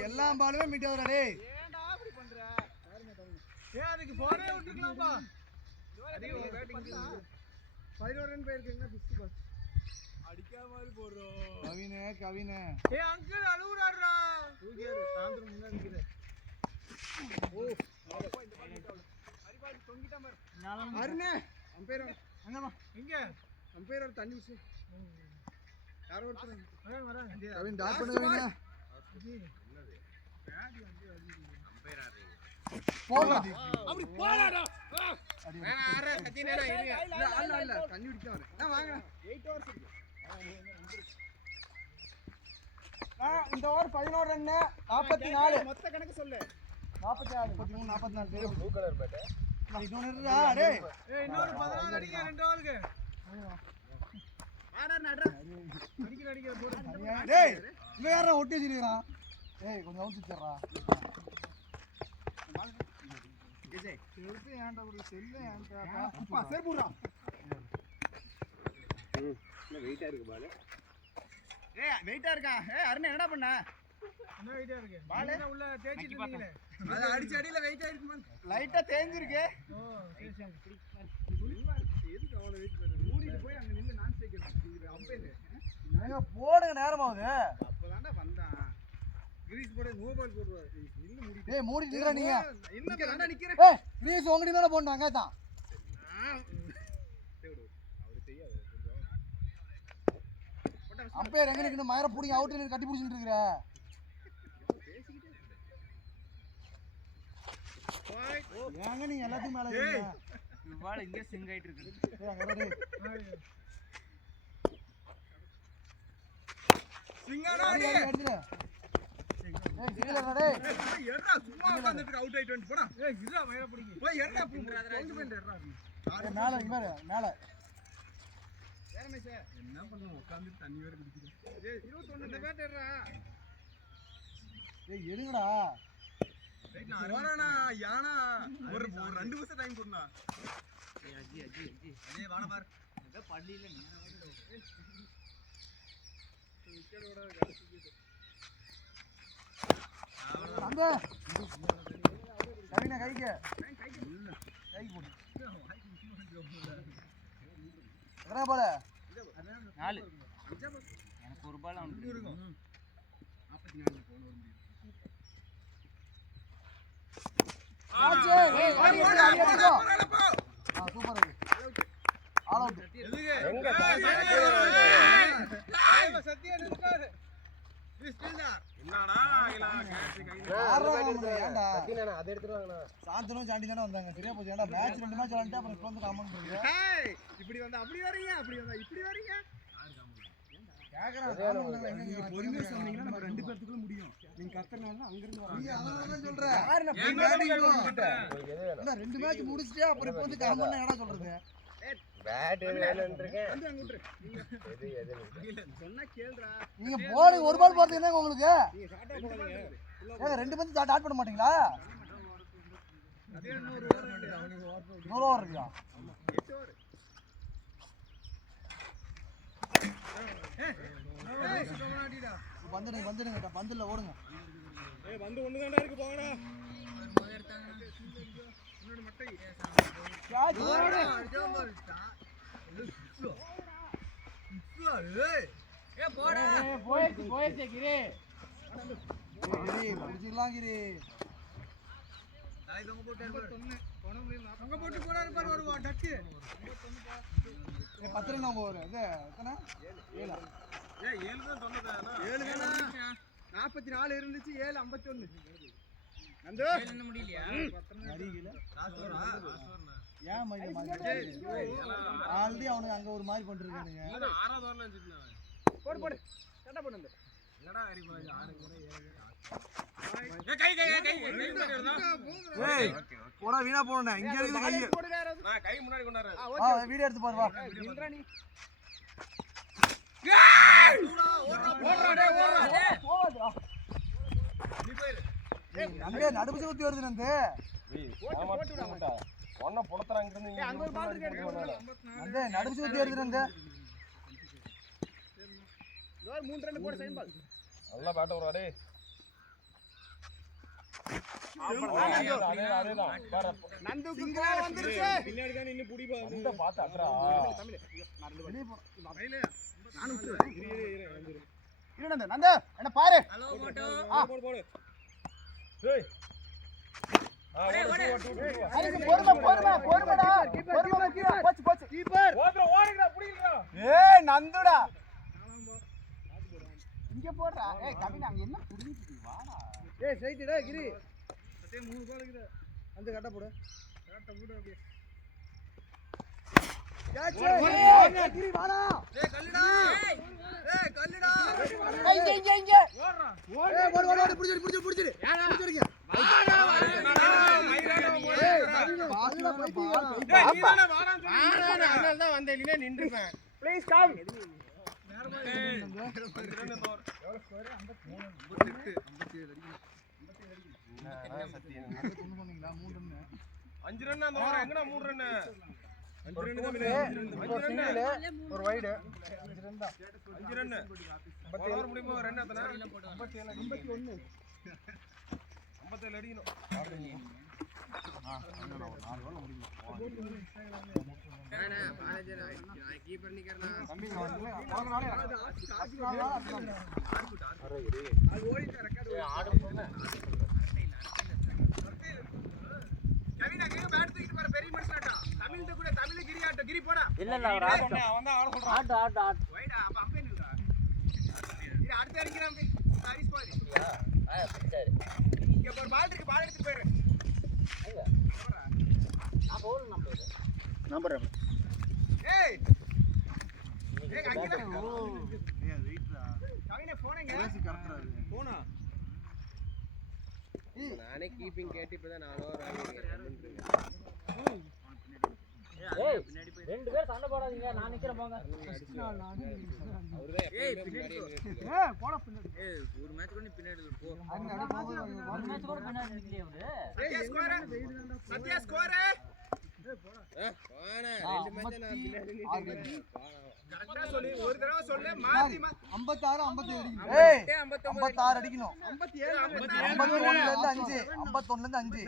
எல்லா பாலுமே மீட் ஆகுறா டேய் அதுக்கு போனே விட்டுக்கலாம்பா 11 ரன் போயிருக்கீங்க 50 பால் அடிக்காத மாதிரி போறோம் கவினே ஏய் அங்கிள் அழுவுறாருடா தூக்கியாரு சாந்திரம் முன்னாடி நிக்குது ஓ இந்த பால் மீட் ஆகல ஹரிபால் தொங்கிட்டா பாரு அருணே அம்பையர் அங்கமா எங்க அம்பையர் தண்ணி ஊசி யாரோ ஒருத்தர் வராங்க கவின் டாட் பண்ணுவீங்க போடா அப்படி போடாடா வேணா ஆற சத்தியனேடா இல்ல இல்ல தண்ணி குடிக்க வரேன் நான் வாங்க 8 ஹவர்ஸ் இருக்கு இந்த ஓவர் 11 ரன் 44 மொத்த கணக்கு சொல்லு 44 33 44 பேர் ப்ளூ கலர் பேட் இன்னொரு இருக்குடா டேய் ஏய் இன்னொரு 16 அடிங்க 2 ஓவருக்கு ஆடா நட்ரா அடிக்கிற போடு டேய் இங்க யாரா ஒட்டி வச்சிருக்கான் டேய் கொஞ்சம் அவுத்துறா விஜய் செல்ஃபி ஏன்டா ஒரு செல்ல ஏன்டா அப்பா சேர்புறா இல்ல வெயிட்டா இருக்கு பால் ஏய் வெயிட்டா இருக்கா ஏய் அருண் என்னடா பண்ண என்ன வெயிட்டா இருக்கு பால் என்ன உள்ள தேய்ச்சிட்டு இருக்கீங்களே அத அடிச்சு அடியில வெயிட்டா இருக்குமா லைட்டா தேஞ்சிருக்கு ஓ சரி சரி எதுக்கு அவ்வளவு வெயிட் பண்ணு மூடிட்டு போய் அங்க நின்னு நான் சேக்கிறேன் அம்பேல நீங்க போடுங்க நேரமாவுது அப்பதான்டா வந்தான் கிரீஸ் போட நோ பால் போடுவாரு நின்னு மூடி ஏய் மூடிட்டு இருக்கா நீங்க என்ன தான்டா நிக்கிறேன் ஏய் கிரீஸ் உங்கடி தான போடுறாங்க தான் அவரு தெரியாது கொஞ்சம் அம்பையர் எங்க நிக்கணும் மயர புடிங்க அவுட் லைன் கட்டி புடிச்சிட்டு இருக்கற ஏங்க நீங்க எல்லாத்தையும் மேல ஏறீங்க இந்த பால் இங்க சிங் ஆயிட்டு இருக்கு ஏய் அங்க ரெடி சிங்கடா அடி அடிடா ஏய் கீழடா டேய் ஏறா சும்மா உட்கார்ந்துட்டு அவுட் ஆயிட்டு வந்து போடா ஏய் இதுடா மேல பிடிங்க போய் ஏறா கொண்டு போய் ஏறா ஏய் மேல இங்க பாரு மேல வேற மேஷ் என்ன பண்ணுவோம் உட்கார்ந்துட்டு தண்ணி வேற குடிக்கிறேன் ஏய் 21 இந்த பேட் ஏறா ஏய் எடுங்கடா போறானா யானா ஒரு 2 நிமிஷம் டைம் கொடுனா ஏய் அஜி ஏய் வாடா பார் இந்த பள்ளியில நேரா வந்து விக்கெட் ஓட கடிச்சிட்டு அங்க கவினா கைக்கு போடு எத்தனை பால் 4 எனக்கு ஒரு பால் அவனுக்கு இருக்கும் 44 போன ஒரு முடியும் ஆச்சே ஏய் வாடி அடி சூப்பர் ஆல் அவுட் எங்க சத்தியா நிக்காரு என்னடா ஏன்டா அதை எடுத்துறாங்கண்ணா சாந்தனும் சாண்டி தானே வந்தாங்க சரியா போச்சு ஏன்டா மேட்ச் 2 மேட்ச் விளையாண்டு அப்புறம் இப்போ வந்து காமன் பண்ணுங்க இப்படி வந்தா அப்படி வரீங்க அப்படி வந்தா இப்படி வரீங்க கேக்குறாங்க நீங்க பொறுமையா சொன்னீங்கன்னா நம்ம 2 பேத்துக்குள்ள முடியும் நீங்க கத்தனால அங்க இருந்து நீ வராங்க அதனால தான் சொல்றேன் யாரு நான் பேட்டிங் 2 மேட்ச் முடிச்சிட்டே அப்புறம் இப்போ வந்து காமன் என்னடா சொல்றது பேட் வேணும்னு இருக்கேன் வந்து அங்க விட்டுரு எது எது சொன்னா கேளுடா நீங்க போடு ஒரு பால் போறது என்ன உங்களுக்கு நீங்க ஷார்ட்டா போடுங்க ஏங்க 2 பேரும் ஸ்டார்ட் பண்ண மாட்டீங்களா அதே இன்னொரு ஓவர் அவனுக்கு ஓவர் இன்னொரு ஓவர் இருக்கா 8 ஓவர் ஏய் சுகமாடிடா வந்துடுங்க பந்துல ஓடுங்க ஏய் வந்து ஒண்ணு தான்டா இருக்கு போங்கடா இன்னொரு மட்டை கேட்ச் போடு ஏய் போடா போயிடுச்சு கிரி முடிச்சிடலாம் கிரி நாளைக்கு அவங்க போட்டு அங்க போட்டு போறாரு பாரு வருவா டக்கு 10 ரன் ஓவர் அது எத்தனை 7 44 இருந்துச்சு 7:51 நந்து முடியலையா ஏன் ஆல்ரெடி அவனுக்கு அங்க ஒரு மாதிரி பண்ணிருக்கானுங்க. போடு போடு சட்டை போடு நந்து ஏய் போடா வீணா போறனே இங்க இருக்குது கை போடு வேற நான் கை முன்னாடி கொண்டாரு வீடியோ எடுத்து பாரு வா. நின்றா நீ அங்கே நடுப்பு சுத்தி வருது நந்து. ஒன்ன புடத்துறாங்க இருந்து அங்க ஒரு பால் இருக்கு நந்து நடுப்பு சுத்தி வருது நந்து. ஒரு 3 ரன் போடு சைன் பால் நல்லா பேட் வரா டேய் நந்து சிங்கா வந்துருச்சு பின்னாடி தான் நின்னு புடி பா இந்த பாத்து அட்ரா தமிழ் வெளிய போ. நானும் இரு நந்து நந்து என்ன பாரு ஹலோ போட்டோ போடு ஏய் பொறுமைடா போச்சு போச்சு கீப்பர் ஓடுடா புடிங்கடா ஏய் நந்துடா இங்க போடுறா ஏய் கவின் அங்க என்ன புடிச்சிட்டு வாடா ஏய் ஸ்ட்ரைட் டேய் கிரி. அதே 3 பால் இருக்குது. அந்த கட்ட போடு. கட்ட போடு அப்படியே. கேட்ச். கிரி வாடா. ஏய் கல்லுடா ஏய் கல்லுடா இங்க ஓடுறா. ஏய் ஓடு ஓடு ஓடு புடிச்சிடு புடிச்சிடு. புடிச்சிடுங்க. வாடா ஏய் கவின் பால்ல போயிட்டீங்க. டேய் நீ தான வாடான்னு சொல்லி அதனால தான் வந்தேன் இல்ல நின்றுப்பேன் ப்ளீஸ் கம் அஞ்சு ரன் அந்த ஓவர் எங்கடா 3 ரன் 5 ரன் ஒரு வைடு 5 ரன் 50 ஓவர் முடியுமா ரன் எத்தனை 57 அடிக்கணும் கீப்பர் நிக்கிறனா தம்பி கவினா கிரி பேட் தூக்கிட்டு வர பெரிய மனுஷனாடா தமிழ்ல கூட தமிழ்ல கிரி ஆட்ட கிரி போடா இல்ல அவர் அவன் தான் ஆட சொல்றான் ஆட் வைடா அப்ப அப்பே நில்றா இது அடுத்து அடிக்கிறான் ஹாரிஸ் பால் சரி இங்க ஒரு பால் இருக்கு பால் எடுத்து போயிரு நான் பவுல் நம்பர் ஏய் ஏய் அங்கடா ஏய் வெயிட்ரா கவினா போனங்க பேசி கரெக்டறாரு போனா நானே கீப்பிங் கேட்டி இப்பதான் 4 ஓவர் ஏய் ரெண்டு பேர் சண்டை போடாதீங்க நான் நிக்கிறேன் போங்க ஏய் பின்னாடி ஏய் போடா பின்னாடி ஏய் ஒரு மேட்ச் கூட பின்னாடி போ அங்க அட போகுது ஒரு மேட்ச் கூட பின்னாடி நிக்கலையே அவரு சத்யா ஸ்கோர் போனா ரெண்டு மேட்ச் நான் பின்னாடி கரெக்ட்டா சொல்லு ஒரு தடவை சொல்லு மாத்தி 56 57 ஏய் 56 அடிக்கணும் 57 51 ல இருந்து 5 51 ல இருந்து 5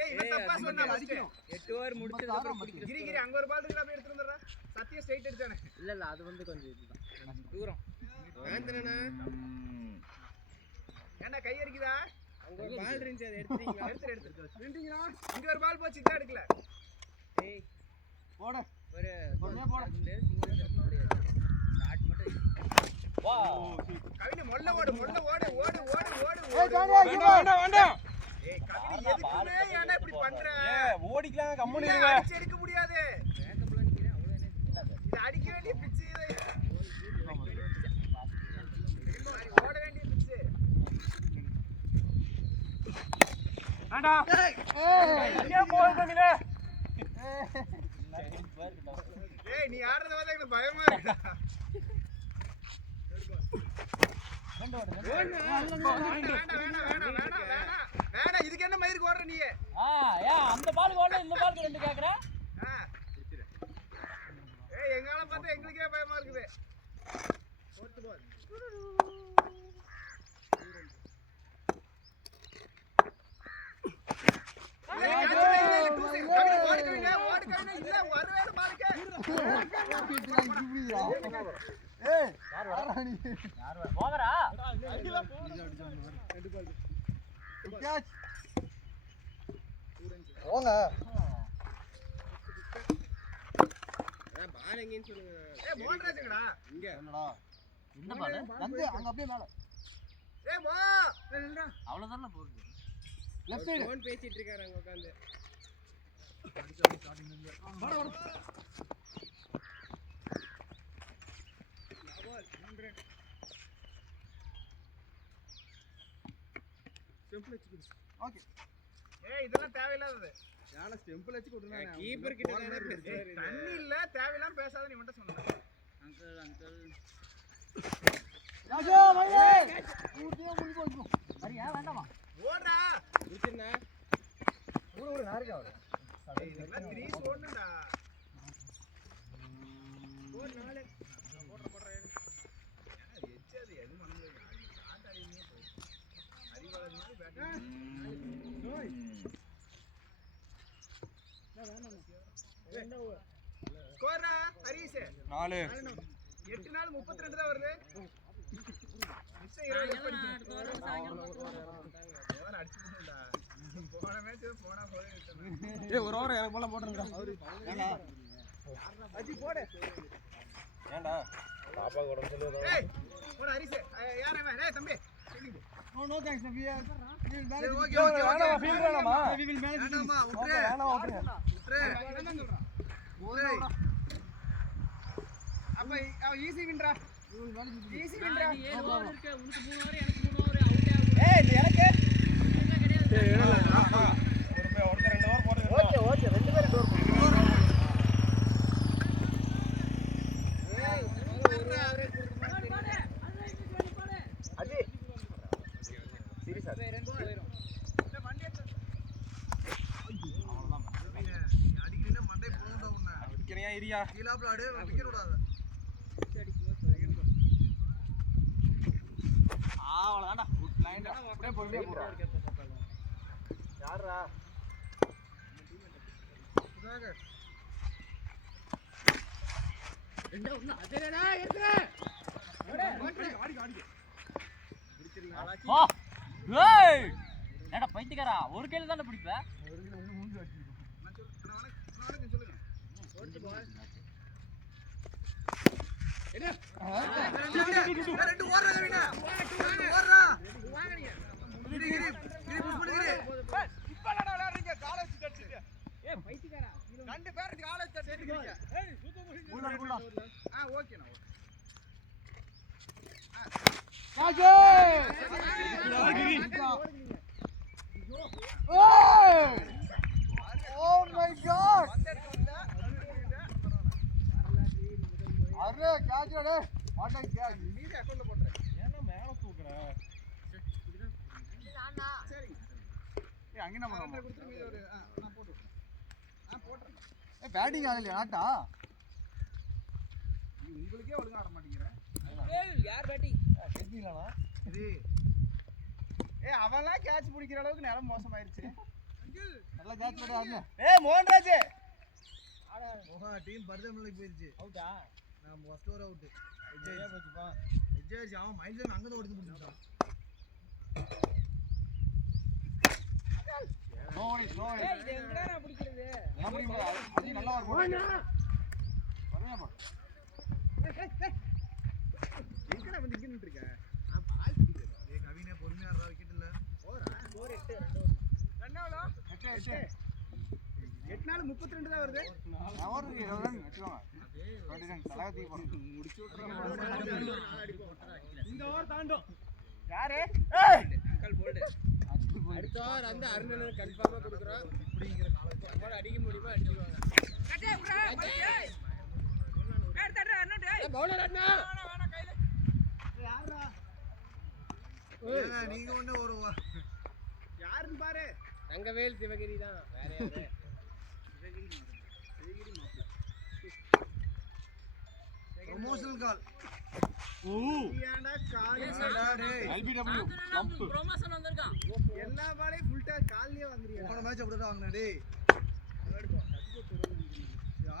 ஏய் இவன் தப்பா சொன்னா அடிக்கணும் 8 ஓவர் முடிச்சதுக்கு அப்புறம் கிரி கிரி அங்க ஒரு பால் இருக்கு அப்படியே எடுத்து வந்துறா சத்யா ஸ்ட்ரைட் அடிச்சானே இல்ல அது வந்து கொஞ்சம் இதுதான் தூரம் வேந்தனனா என்ன கை அடிக்குதா அங்க ஒரு பால் இருந்துச்சு அதை எடுத்துறீங்களா எடுத்து நின்றீங்களா இங்க ஒரு பால் போச்சு இத எடுக்கல ஏய் போடு ஒரு பொறுமையா போடு ஸ்டார்ட் மட்டும் வா கவினி மொல்ல ஓடு ஏய் ஜானியா வேண்டாம் ஏய் கவினி எதுக்குமே ஏன்டா இப்படி பண்ற ஓடிக்கலாம் கம்முனு இல்ல, இருங்க அடிச்சு எடுக்க முடியாது பேக்கப்ல நிக்கிறேன் அவ்வளவு என்ன இது அடிக்க வேண்டிய பிட்ச் இது ஓட வேண்டிய பிட்ச் வேண்டாம் எங்க போறது தமிழே ஏய் நீ ஆடுறத பார்த்தா எனக்கு பயமா இருக்குடா வேணாம் இதுக்கு என்ன மயிருக்கு ஓடுற நீ அந்த பால் ஓடல இந்த பால் ரெண்டு கேக்குற ஏய் எங்கால பார்த்தா எங்களுக்கே பயமா இருக்குது போட்டு பால் ஏய் யாரா நீ போகறா கேட்ச் போங்க ஏய் மோகன்ராஜ்ங்கடா இங்க என்னடா என்ன பால் வந்து அங்க அப்படியே மேல ஏய் போ நில்றா அவ்வளவுதான் போகுது லெஃப்ட் சைடு ஃபோன் பேசிட்டு இருக்காரு அங்க உட்கார்ந்து ஓகே ஏய் இதெல்லாம் தேவையில்லாதது யானை ஸ்டெம்பிள் வச்சு கொடுறானே கீப்பர் கிட்ட தானே பேசுறாரு தண்ணி இல்ல தேவையில்லாம பேசாத நீ மட்டும் சொன்ன அங்கிள் அங்கிள் யாசோ மயிலே ஊட்டியா முடி போடு வரியா வேண்டாமா ஓடுடா குடிச்சனே ஊரு நார்க்கா வர ஏய் இதெல்லாம் 3 ஓடுடா ஓடு நாளே போடுற எச்சது எது மனமே ஸ்டார்ட் ஆடினே போய் அறிவாளி மாதிரி பேட்டிங் ஓய் ஸ்கோரா ஹரிஸ் 4 8 நாள் 32 தான் வருது மிச்சம் 20 அடுத்த வாரம் சாயங்காலம் போன அடிச்சு போடா போன மேட்ச் போனா போதே விட்டேன் ஏய் ஒரு ஓவர் எனக்கு போல போடுறேன்டா ஏண்டா அஜி போடு ஏண்டா பாப்பா கூட சொல்லுடா ஏய் போட ஹரிஸ் யார் அவன் ஏய் தம்பி நோ தேங்க்ஸ் we will சரி, manage okay, okay, வேணாமா okay. ஃபீல் வேணாமா we will manage வேணாமா விட்ரு. வேணாமா விட்ரு என்னன்னு சொல்றான் அப்ப ஈஸி வின்ரா ஈஸி வின்ரா நீ 7 ஓவர் இருக்கு உனக்கு 3 ஓவர் எனக்கு 3 ஓவர் அவுட்டே ஆகும் ஏய் இது எனக்கு என்ன கிடையாது ஒருத்தர் 2 ஓவர் போடுங்க ஓகே ஓகே ரெண்டு பேரும் டோர் அஜி சீரியஸா ரெண்டு போயிரும் இந்த வண்டி எடுத்து அவ்வளவுதான் அடிக்கிறீனா மண்டை போடுடா உன்னை அடிக்கறியா ஏரியா கீழாப்ல ஆடு விக்கெட் விடாத அவ்வளவுதான்டா குட் லைன் அப்படியே பொறுமையா போறா யாரா சுதாகர் ரெண்டா ஒண்ணு அதேடா எடுத்து ஆடி வா ஏய் என்னடா பைத்தியக்காரா ஒரு கையில தான பிடிப்ப ரெண்டு ஓடுறா வீணா ஓடுறா வாங்கறீங்க கிரி புஷ் பண்ணுங்க இப்பலடா விளையாடுறீங்க காலேஜ் தட்டு ஏய் பைத்தியக்காரா ரெண்டு பேர் காலேஜ் தட்டு எடுக்கறீங்க ஏய் சூப்பர் ஓகேனா காஜே ஓ மை காட் அரே காஜடே வாட் ஐ கேட்ச் மீதி அக்கவுண்ட்ல போடுறேன் ஏன்னா மேல தூக்குற சரி ஏய் அங்க என்ன பண்ணோம் கொடுத்து மீதி ஒரு நான் போட்டு போட்றேன் ஏய் பேட்டிங் ஆடலையா ஆட்டா உங்களுக்கே ஒழுங்கா ஆட மாட்டீங்கற ஏய் யார் பேட்டிங் கேட்டிங்களானா இது ஏய் அவன்லாம் கேட்ச் பிடிக்கிற அளவுக்கு நிலம் மோசமாயிருச்சு நல்லா கேட்ச் போட்டு ஆடுன ஏய் மோகன்ராஜ் ஓஹா டீம் பர்தமலைக்கு போயிருச்சு அவுட்டா நான் ஃபர்ஸ்ட் ஓவர் அவுட் எஜ்ஜே போச்சுப்பா எஜ்ஜே அவன் மைண்ட்ல அங்க தான் ஓடி முடிஞ்சான் நோ வரி ஏய் இது எங்கடா நான் பிடிக்கிறது நம்ம அது நல்லா வரும் வரேன் பா எங்கடா வந்து இங்க நின்னுட்டு இருக்க நான் பால் பிடிக்கிறேன் ஏய் கவினே பொறுமையா ஆடுறா விக்கெட் இல்ல ஓரா ஸ்கோர் 8 ரன்னோலா 8 நாள் 32 தான் வருது அவர் ரன் வெச்சுவாங்க 20 ரன் தலகத்தி போறோம் முடிச்சு விட்டுறாங்க இந்த ஓவர் தாண்டும் யாரு அங்கல் போல்ட் அடுத்த ஓவர் அந்த அருணன் கன்ஃபார்மா கொடுக்குறோம் இப்படிங்கிற காலேஜ் அடிக்க முடியுமா அடிச்சுவாங்க கட்டே புரா ஏய் பேர் தட்ற அண்ணன் டேய் பவுலர் அண்ணா வேணா கையில யாரா ஏய் நீங்க ஒண்ணு ஒரு யாருன்னு பாரு தங்கவேல் சிவகிரி தான் வேற யாரு ப்ரமோஷனல் கால் ஓ ஏன்டா கால் ஏடா டேய் எல்பிடபிள்யூ லம்ப் ப்ரமோஷன் வந்திருக்கான் எல்லா பாலையும் ஃபுல் டாஸ் கால்லயே வாங்குறீங்க போன மேட்ச் அப்படிதான் வாங்குன டேய்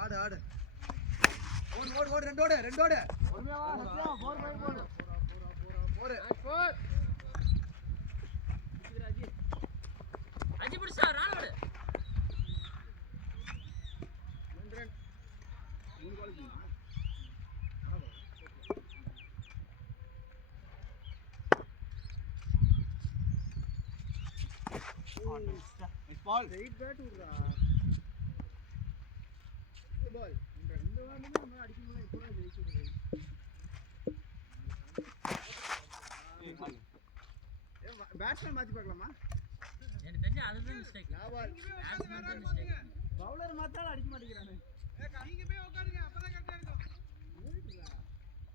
ஆடு ஆடு ஓடு ஓடு ஓடு ரெண்டோட ரெண்டோட பொறுமையா வா சத்யா 4 போடு போடு அஜி பிடிச்சா ராணோடு 3 ரன் 3 பால் பால் ரைட் பேட் விடுறா பால் இந்த வாரமே நம்ம அடிக்கணும் இப்போ ஜெயிச்சிருது பேட்ஸ்மேன் மாத்தி பார்க்கலாமா எனக்கு தெரிஞ்சு அதுதான் மிஸ்டேக் பேட்ஸ்மேன் தான் மிஸ்டேக் பவுலர் மாத்தால அடிக்க மாட்டேங்கிறானே நீங்க போய் உட்காருங்க அப்பதான் கரெக்டா இருக்கும்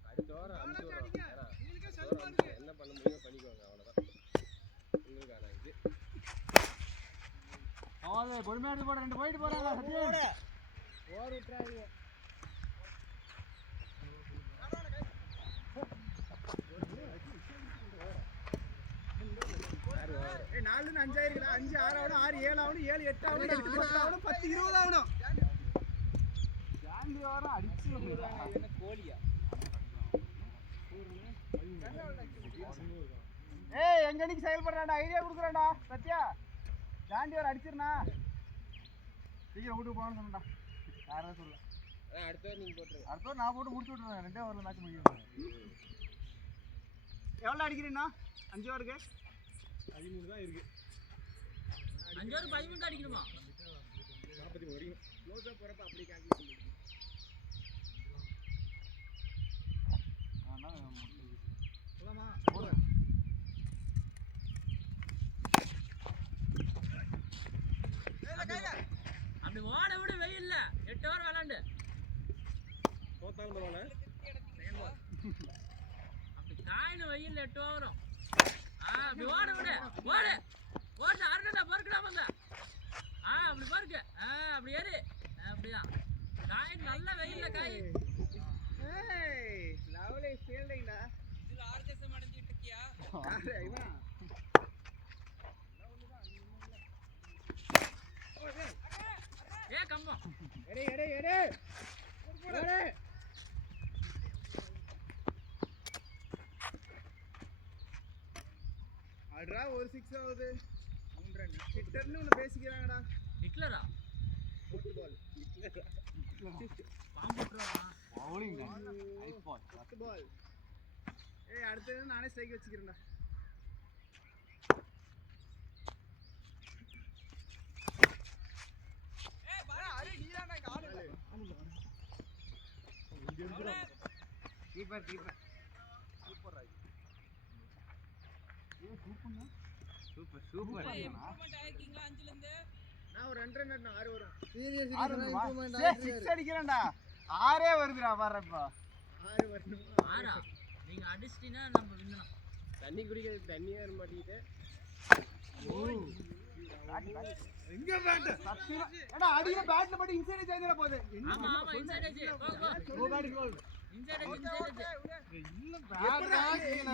அடிச்சோர அடிங்க உங்களுக்கு செல்ஃபா இருக்கு என்ன பண்ண முடியுமோ பண்ணிக்கோங்க அவ்வளவுதான் உங்களுக்கான இது அவளே பொறுமையா இருந்து போட 2 பாயிண்ட் போறாங்க சத்யா ஓவர் விட்றாங்க ஏய் 4 ன்னு 5 ஆயிருக்குடா 5 6 ஆவணும் 6 7 ஆவணும் 7 8 ஆவணும் 8 10 ஆவணும் 10 20 ஆவணும் ஜாம்பி வர அடிச்சு என்ன கோலியா ஏய் எங்க அன்னைக்கு செயல்படுறாடா ஐடியா குடுக்குறாடா சத்யா ஜாண்டி வர அடிச்சிரனா சீக்கிரம் வீட்டுக்கு போகணும்னு சொன்னடா யாரா சொல்ல அடுத்த நீங்க போட்டுருங்க அடுத்த நான் போட்டு முடிச்சு விட்டுறேன் 2 ஓவர்ல மேட்ச் முடியும் எவ்வளவு அடிக்கிறீனா 5 ஓவருக்கு 13 தான் இருக்கு 5 ஓவர் 13 தான் அடிக்கணுமா 40 வரைக்கும் க்ளோஸ் அப் வரப்ப அப்படி கால்குலேட் பண்ணு போலாமா போடு அப்படி ஓட விட வெயில்ல 8 ஓவர் விளையாண்டு தோத்தாலும் பரவாயில்ல அப்படி காயின வெயில்ல 8 ஓவரும் அப்படி ஓட விடு ஓடு ஓடு அர்க்கடா பர்க்கடா வந்த அப்படி பர்க்கு அப்படி ஏறு அப்படிதான் காயின் நல்ல வெயில்ல காய் ஏய் லவ்லி ஃபீல்டிங்டா இதுல ஆர்கேசம் அடைஞ்சிட்டு இருக்கியா யாரு இவன் ஏ கம்பம் எடே எடே எடே எடே அட்ரா ஒரு 6 ஆகுது 3 ரன் ஹிட்டர்னு ஒன்னு பேசிக்கிறாங்கடா ஹிட்லரா ஃபுட்பால் பாம்பு விட்டுறா பவுலிங் நைஸ் பால் ஃபுட்பால் ஏய் அடுத்து நானே ஸ்ட்ரைக் வச்சுக்கிறேன்டா கீப்பர் கீப்பர் சூப்பர் ராய் ஏ சூப்பர் சூப்பர் இம்ப்ரூவ்மென்ட் ஆயிருக்கீங்களா 5ல இருந்து நான் ஒரு 2 ரன் 6 வரும் சீரியஸ் இம்ப்ரூவ்மென்ட் 6 அடிக்கறேன்டா 6 வருதுடா பாறப்பா 6 வரணும் 6 நீங்க அடிச்சிட்டீனா நம்ம வின்னலாம் தண்ணி குடிக்கிறது தண்ணியே வர மாட்டேங்குது எங்க பேட் சத்தியமா ஏடா அடியில பேட்ல படி இன்சைட் செய்யற போகுது ஆமா ஆமா இன்சைட் ஏஜ் கோ பேட் கோல் இன்சைட் ஏஜ் இல்ல பேட்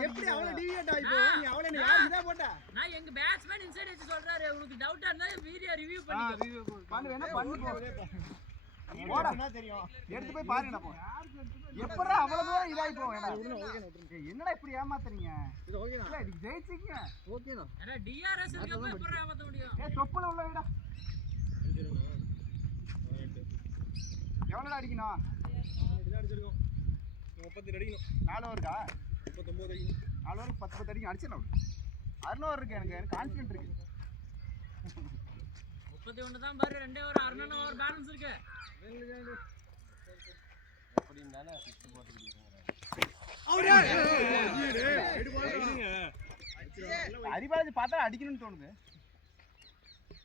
எப்படி அவள டீவியேட் ஆயிப்போ நீ அவள நீ யார் இதா போட்டா நான் எங்க பேட்ஸ்மேன் இன்சைட் ஏஜ் சொல்றாரு உங்களுக்கு டவுட்டா இருந்தா வீடியோ ரிவ்யூ பண்ணிக்கோ ரிவ்யூ பண்ணு வேணா பண்ணு போடா தெரியும் எடுத்து போய் பாருங்கடா போ எப்பறா அவ்வளவு இதாய் போவேடா என்னடா இப்படி ஏமாத்துறீங்க இது ஓகேடா இல்ல இது ஜெயிச்சிங்க ஓகேடா அட டிஆர்எஸ் இருக்கப்ப எப்படி ஏமாத்த முடியும் ஏய் தொப்புல உள்ள விடா எவ்வளவு அடிக்கணும் இதுல அடிச்சிருக்கோம் 32 அடிக்கணும் 4 ஓவர்க்கா 39 அடிக்கணும் 4 ஓவருக்கு 10 அடிக்கணும் அடிச்சிடலாம் 6 இருக்கு எனக்கு கான்ஃபிடன்ட் இருக்கு 31 தான் பாரு 2 ஓவர் 6 ஓவர் பேலன்ஸ் இருக்கு அப்படினால 6 போட்டுக்கிட்டு அரிபாஜி பார்த்தா அடிக்கணும்னு தோணுது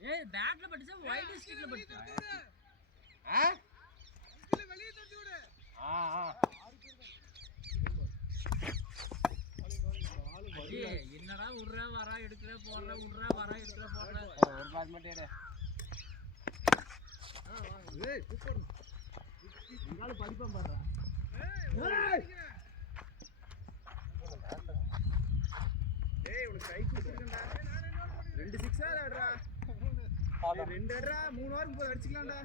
ஏய் பேட்ல பட்டுச்சா வைட் ஸ்டிக்ல பட்டுச்சா வெளிய தட்டி விடு ஏய் என்னடா உட்ற வரா எடுக்கற போடுற உட்ற வரா எடுக்கற போடுற ஒரு பால் மட்டும் எடு ஏய் சூப்பர் இங்கால படிப்பான் பாறா ஏய் உனக்கு ஸ்ட்ரைக் கொடுக்கறடா 2 6 ஆடுறா 2 அடிடா 3 ஓவர் 30 அடிச்சுக்கலாம்டா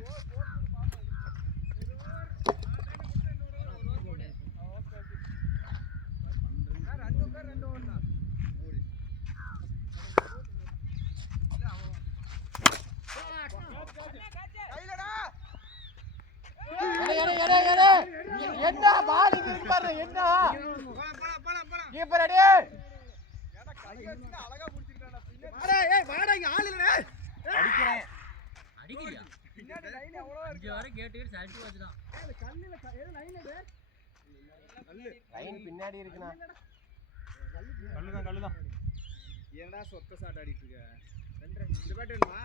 என்ன பால் இங்க இருக்கு பாரு என்ன போலாம் கீப்பர் ரெடி அழகா புடிச்சிருக்கானே வாடா ஏய் வாடா இங்க ஆள் இல்லடா அடிக்கிறேன். அடிக்கிறியா பின்னாடி லைன் எவ்வளவு இங்க வர கேட்டு சல்ட்டு வச்சுதான் ஏய் கல்லுல ஏதோ லைன் இது லைன் பின்னாடி இருக்குண்ணா. கல்லுதான் என்னடா சொத்த சாட் ஆடிட்டு இருக்க ரெண்டு ரன் இந்த பேட் வேணுமா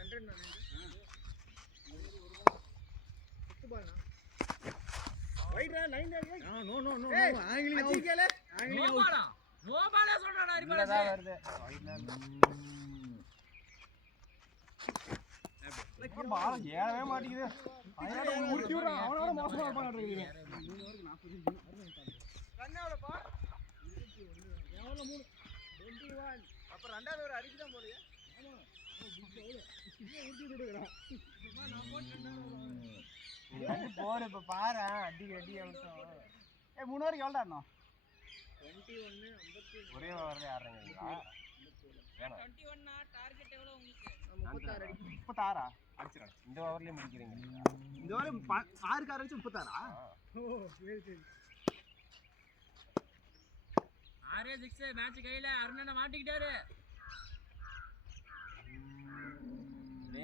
ரெண்டு ரன் சுத்து பால்னா வைடா லைன் ஏய் நோ நோ நோ ஏய் ஆங்கிலிங் அடிக்கல நோ பாலா நோ பாலா சொல்றடா உள்ளதா அரிபாலா வருது. பால் ஏறவே மாட்டேங்குது முடிச்சு விடுறா அவனோட மோசமா இருப்பான் ரன் எவ்வளவுப்பா எவ்வளவு 3 21 அப்ப ரெண்டாவது ஒரு அடிக்கு தான் போறியே போடு இப்ப பாரு அடி அடி அவுட்டும். ஏய் 3 வரைக்கும் எவ்வளவு ஆடணும் 21 50 ஒரே ஓவர்ல ஆடுறீங்களா? 21 டார்கெட் எவ்வளவு உங்களுக்கு 36 அடி 36 அடிச்சிரலாம். இந்த ஓவர்லயே முடிக்கிறீங்க. இந்த வாரம் 6 கார் வச்சு 36 ஓ சரி சரி 6-6 மேட்ச் கையில அருணனை மாட்டிக்கிட்டாரு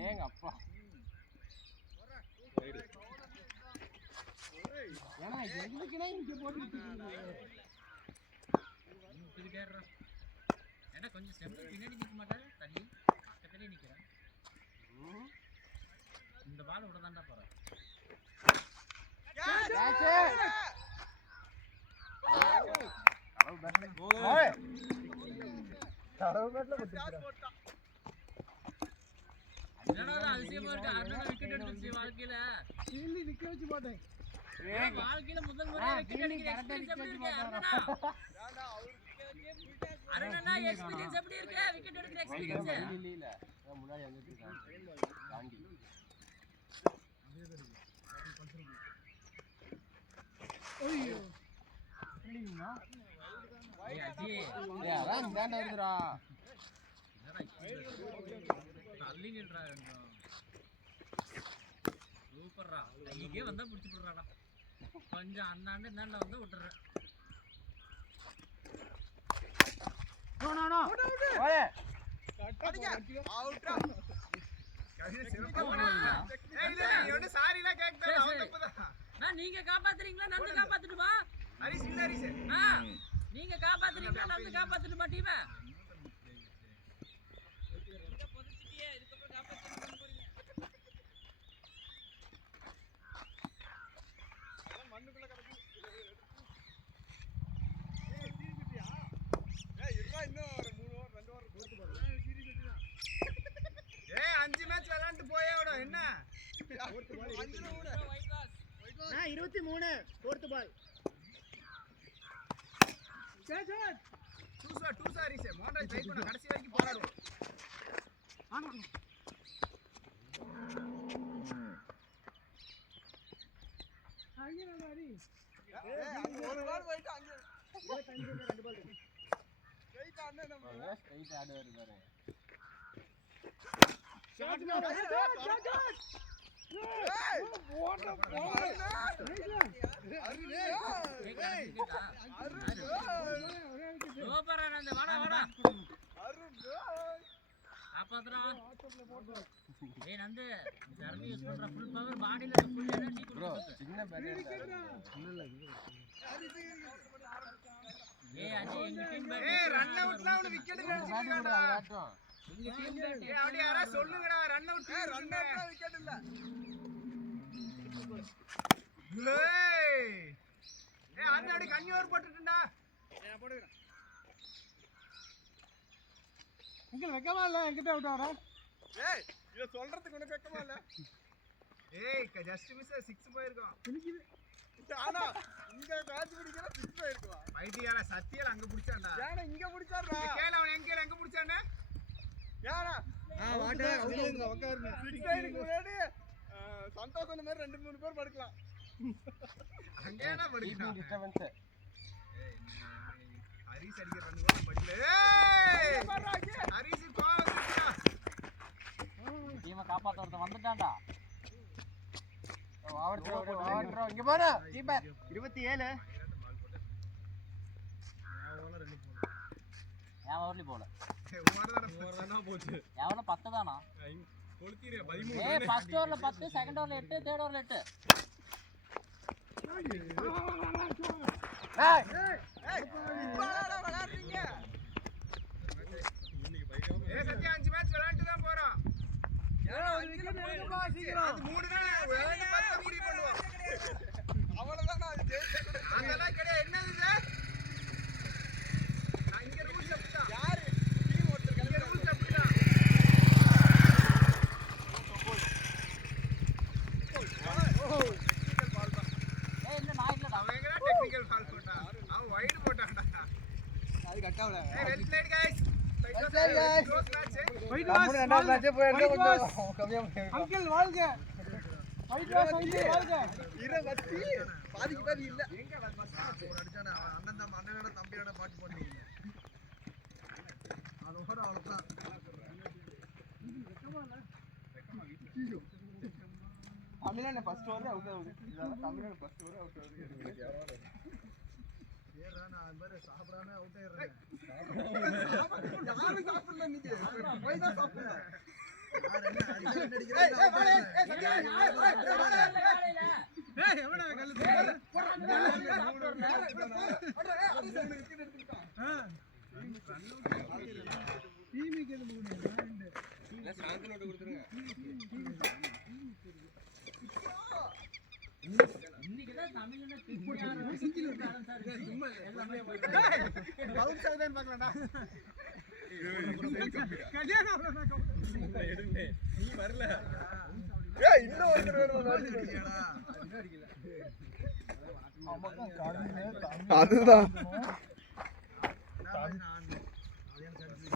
ஏங்க அப்பா. ஏன்னா எதுக்குனே இங்க போட்டுட்டு ஏன்னா கொஞ்சம் ஸ்டெப் பின்னாடி நிக்க மாட்டாரு தள்ளி பக்கத்துலயே நிக்கிறேன் இந்த பால் விட தாண்டா போறேன் என்னடா அதிசயமா இருக்கு அருணனை விக்கெட் எடுத்துச்சு வாழ்க்கையில கீழே நிக்க வச்சு போட்டேன் வாழ்க்கையில முதல் முறை விக்கெட் எடுக்கிற எக்ஸ்பீரியன்ஸ் எப்படி இருக்கு அருணனா எக்ஸ்பீரியன்ஸ் எப்படி இருக்கு விக்கெட் எடுக்கிற எக்ஸ்பீரியன்ஸ் இல்ல முன்னாடி வந்துட்டு இருக்கான் தாண்டி. ஐயோ ஏய் அஜி ஏய் அதான் இந்தாண்ட வருதுடா. தள்ளி நின்றா ரெண்டும் சூப்பர்ரா கைக்கே வந்தா பிடிச்சி போடுறாடா கொஞ்சம் அண்ணாண்டு இந்தாண்ட வந்து விட்டுறேன் நோ நோ நோ ஓயே அடிங்க அவுட்ரா சாரிலாம் கேக்குதா அவன் தப்புதான் நான் நீங்க காப்பாத்துறீங்களா நந்து காப்பாத்துட்டுமா ஹரிஸ் இல்ல ஹரிஸ் நீங்க காப்பாத்துறீங்களா நந்து காப்பாத்துட்டுமா டீமை மண்ணுக்குள்ள கிடக்கு ஏய் இருடா இன்னும் ஒரு 3 ஓவர் 2 ஓவர் போட்டு பாரு ஏய் 5 மேட்ச் விளையாண்டு போயேடா என்ன போர்த்து பால் 5 ஓவர் நான் 23 போர்த்து பால் சேட் டூ சாரிஸ் மோண்டாய் ட்ரை பண்ண கடைசி வரைக்கும் போறாரு ஆமா அங்க நாடி ஒரு பால் போயிட்டு அங்க 25 ரெண்டு பால் ஸ்ட்ரைட் ஆடுனா நம்ம ஸ்ட்ரைட் ஆடு வருது பாருங்க. ஷாட் ஏய் ஓடுற பால் சூப்பரா நந்து வாடா வாடா அருண் காப்பாத்துறா ஏய் நந்து ஜர்னி யூஸ் பண்ற ஃபுல் பவர் பாடில ஃபுல் எனர்ஜி ப்ரோ கொடுத்து சின்ன பேட் ஏய் அஜி எங்க டீம் பேட் ஏய் ரன் அவுட்ல அவன விக்கெட் அடிச்சிட்டான்டா ஆட்டம். எங்க டீம் பேட் ஏய் அப்படியே யாரா சொல்லுங்கடா ரன் அவுட்ல விக்கெட் இல்ல ஏய் ஏய் அந்த அப்படியே கண்ணி ஓவர் போட்டுட்டா நான் போடுறேன் இங்க வெக்கமா இல்ல என்கிட்ட அவுட் வர ஏய் இத சொல்றதுக்கு உனக்கு வெக்கமா இல்ல ஏய் ஜஸ்ட் மிஸ் 6 போயிருக்கும் நிக்குது ஆனா இங்க மேட்ச் பிடிக்கற 6 போயிருக்கும் பைட்டியால சத்தியல அங்க புடிச்சான்டா ஏனா இங்க புடிச்சாரா கேள அவன் எங்க புடிச்சானே ஏனா வாடா அதுல உட்காருங்க 6 போயிருக்கு முன்னாடி சந்தோஷ் அந்த மாதிரி 2-3 பேர் படுக்கலாம் அங்கேனா படுக்கலாம் டிஸ்டர்பன்ஸ். ஹரிஸ் அடிக்கிற ரன் கூட மடில ஏய் ஹரிஸ் கோவம் வந்துடா டீமை காப்பாத்த ஒருத்தன் வந்துட்டான்டா ஓவர் இங்க பாரு கீப்பர் 27 என் ஓவர்லி போல போச்சு எவ்வளோ 10 தானா கொளுத்திரு 13 ஏய் ஃபர்ஸ்ட் ஓவர்ல 10 செகண்ட் ஓவர்ல 8 தேர்ட் ஓவர்ல 8 சத்யா 5 மேட்ச் விளையாண்டு தான் போறோம் அது 3 நாள் விளையாண்டு 10 முடிவு பண்ணுவோம் அவ்வளவுதான் அது ஜெயிச்சா அதெல்லாம் கிடையாது என்னது சார் நான் இங்க ரூல்ஸ் அப்படிதான் யாரு டீம் ஒருத்தர் இங்க ரூல்ஸ் அப்படிதான் ஏய் இந்த நான் இல்லடா அவன் எங்கடா டெக்னிக்கல் ஃபால் போட்டான் அவன் வைட் போட்டான்டா அது கட்டாவல ஏய் well plate guys Well played, guys. Close match நம்மளோட ரெண்டாவது மேட்ச் போயிட்டு கொஞ்சம் கம்மியா அங்கிள் வாழ்க ஃபைட் வாஸ் அங்கிள் வாழ்க இருபத்தி பாதிக்கு பாதி இல்ல எங்க அடிச்சானே அண்ணன் தான் அண்ணனோட தம்பியோட பாட்டு போடுறீங்க அதோட அவ்வளவுதான் தமிழ்நாடு ஃபர்ஸ்ட் ஓவர் அவுட் ஆகுது இதெல்லாம் தமிழ்நாடு ஃபர்ஸ்ட் ஓவர் அவுட் ஆகுது ஏறா நான் பாரு சாப்பிடாம அவுட் ஆயிடுறேன் யாரும் சாப்பிடல நீங்க போய் தான் சாப்பிடுங்க ஏய் எவனே கல்லு டீமுக்கு எது மூணு இல்ல சாந்தனோட கொடுத்துருங்க இன்னைக்கு தான் தமிழ்ல திருப்பி யாரும் சார் எல்லாமே பவுன்ஸ் ஆகுதான்னு பார்க்கலாம்டா கல்யாணம் நீ வரல ஏய் இன்னும் ஒருத்தர் வேணும் அதுதான்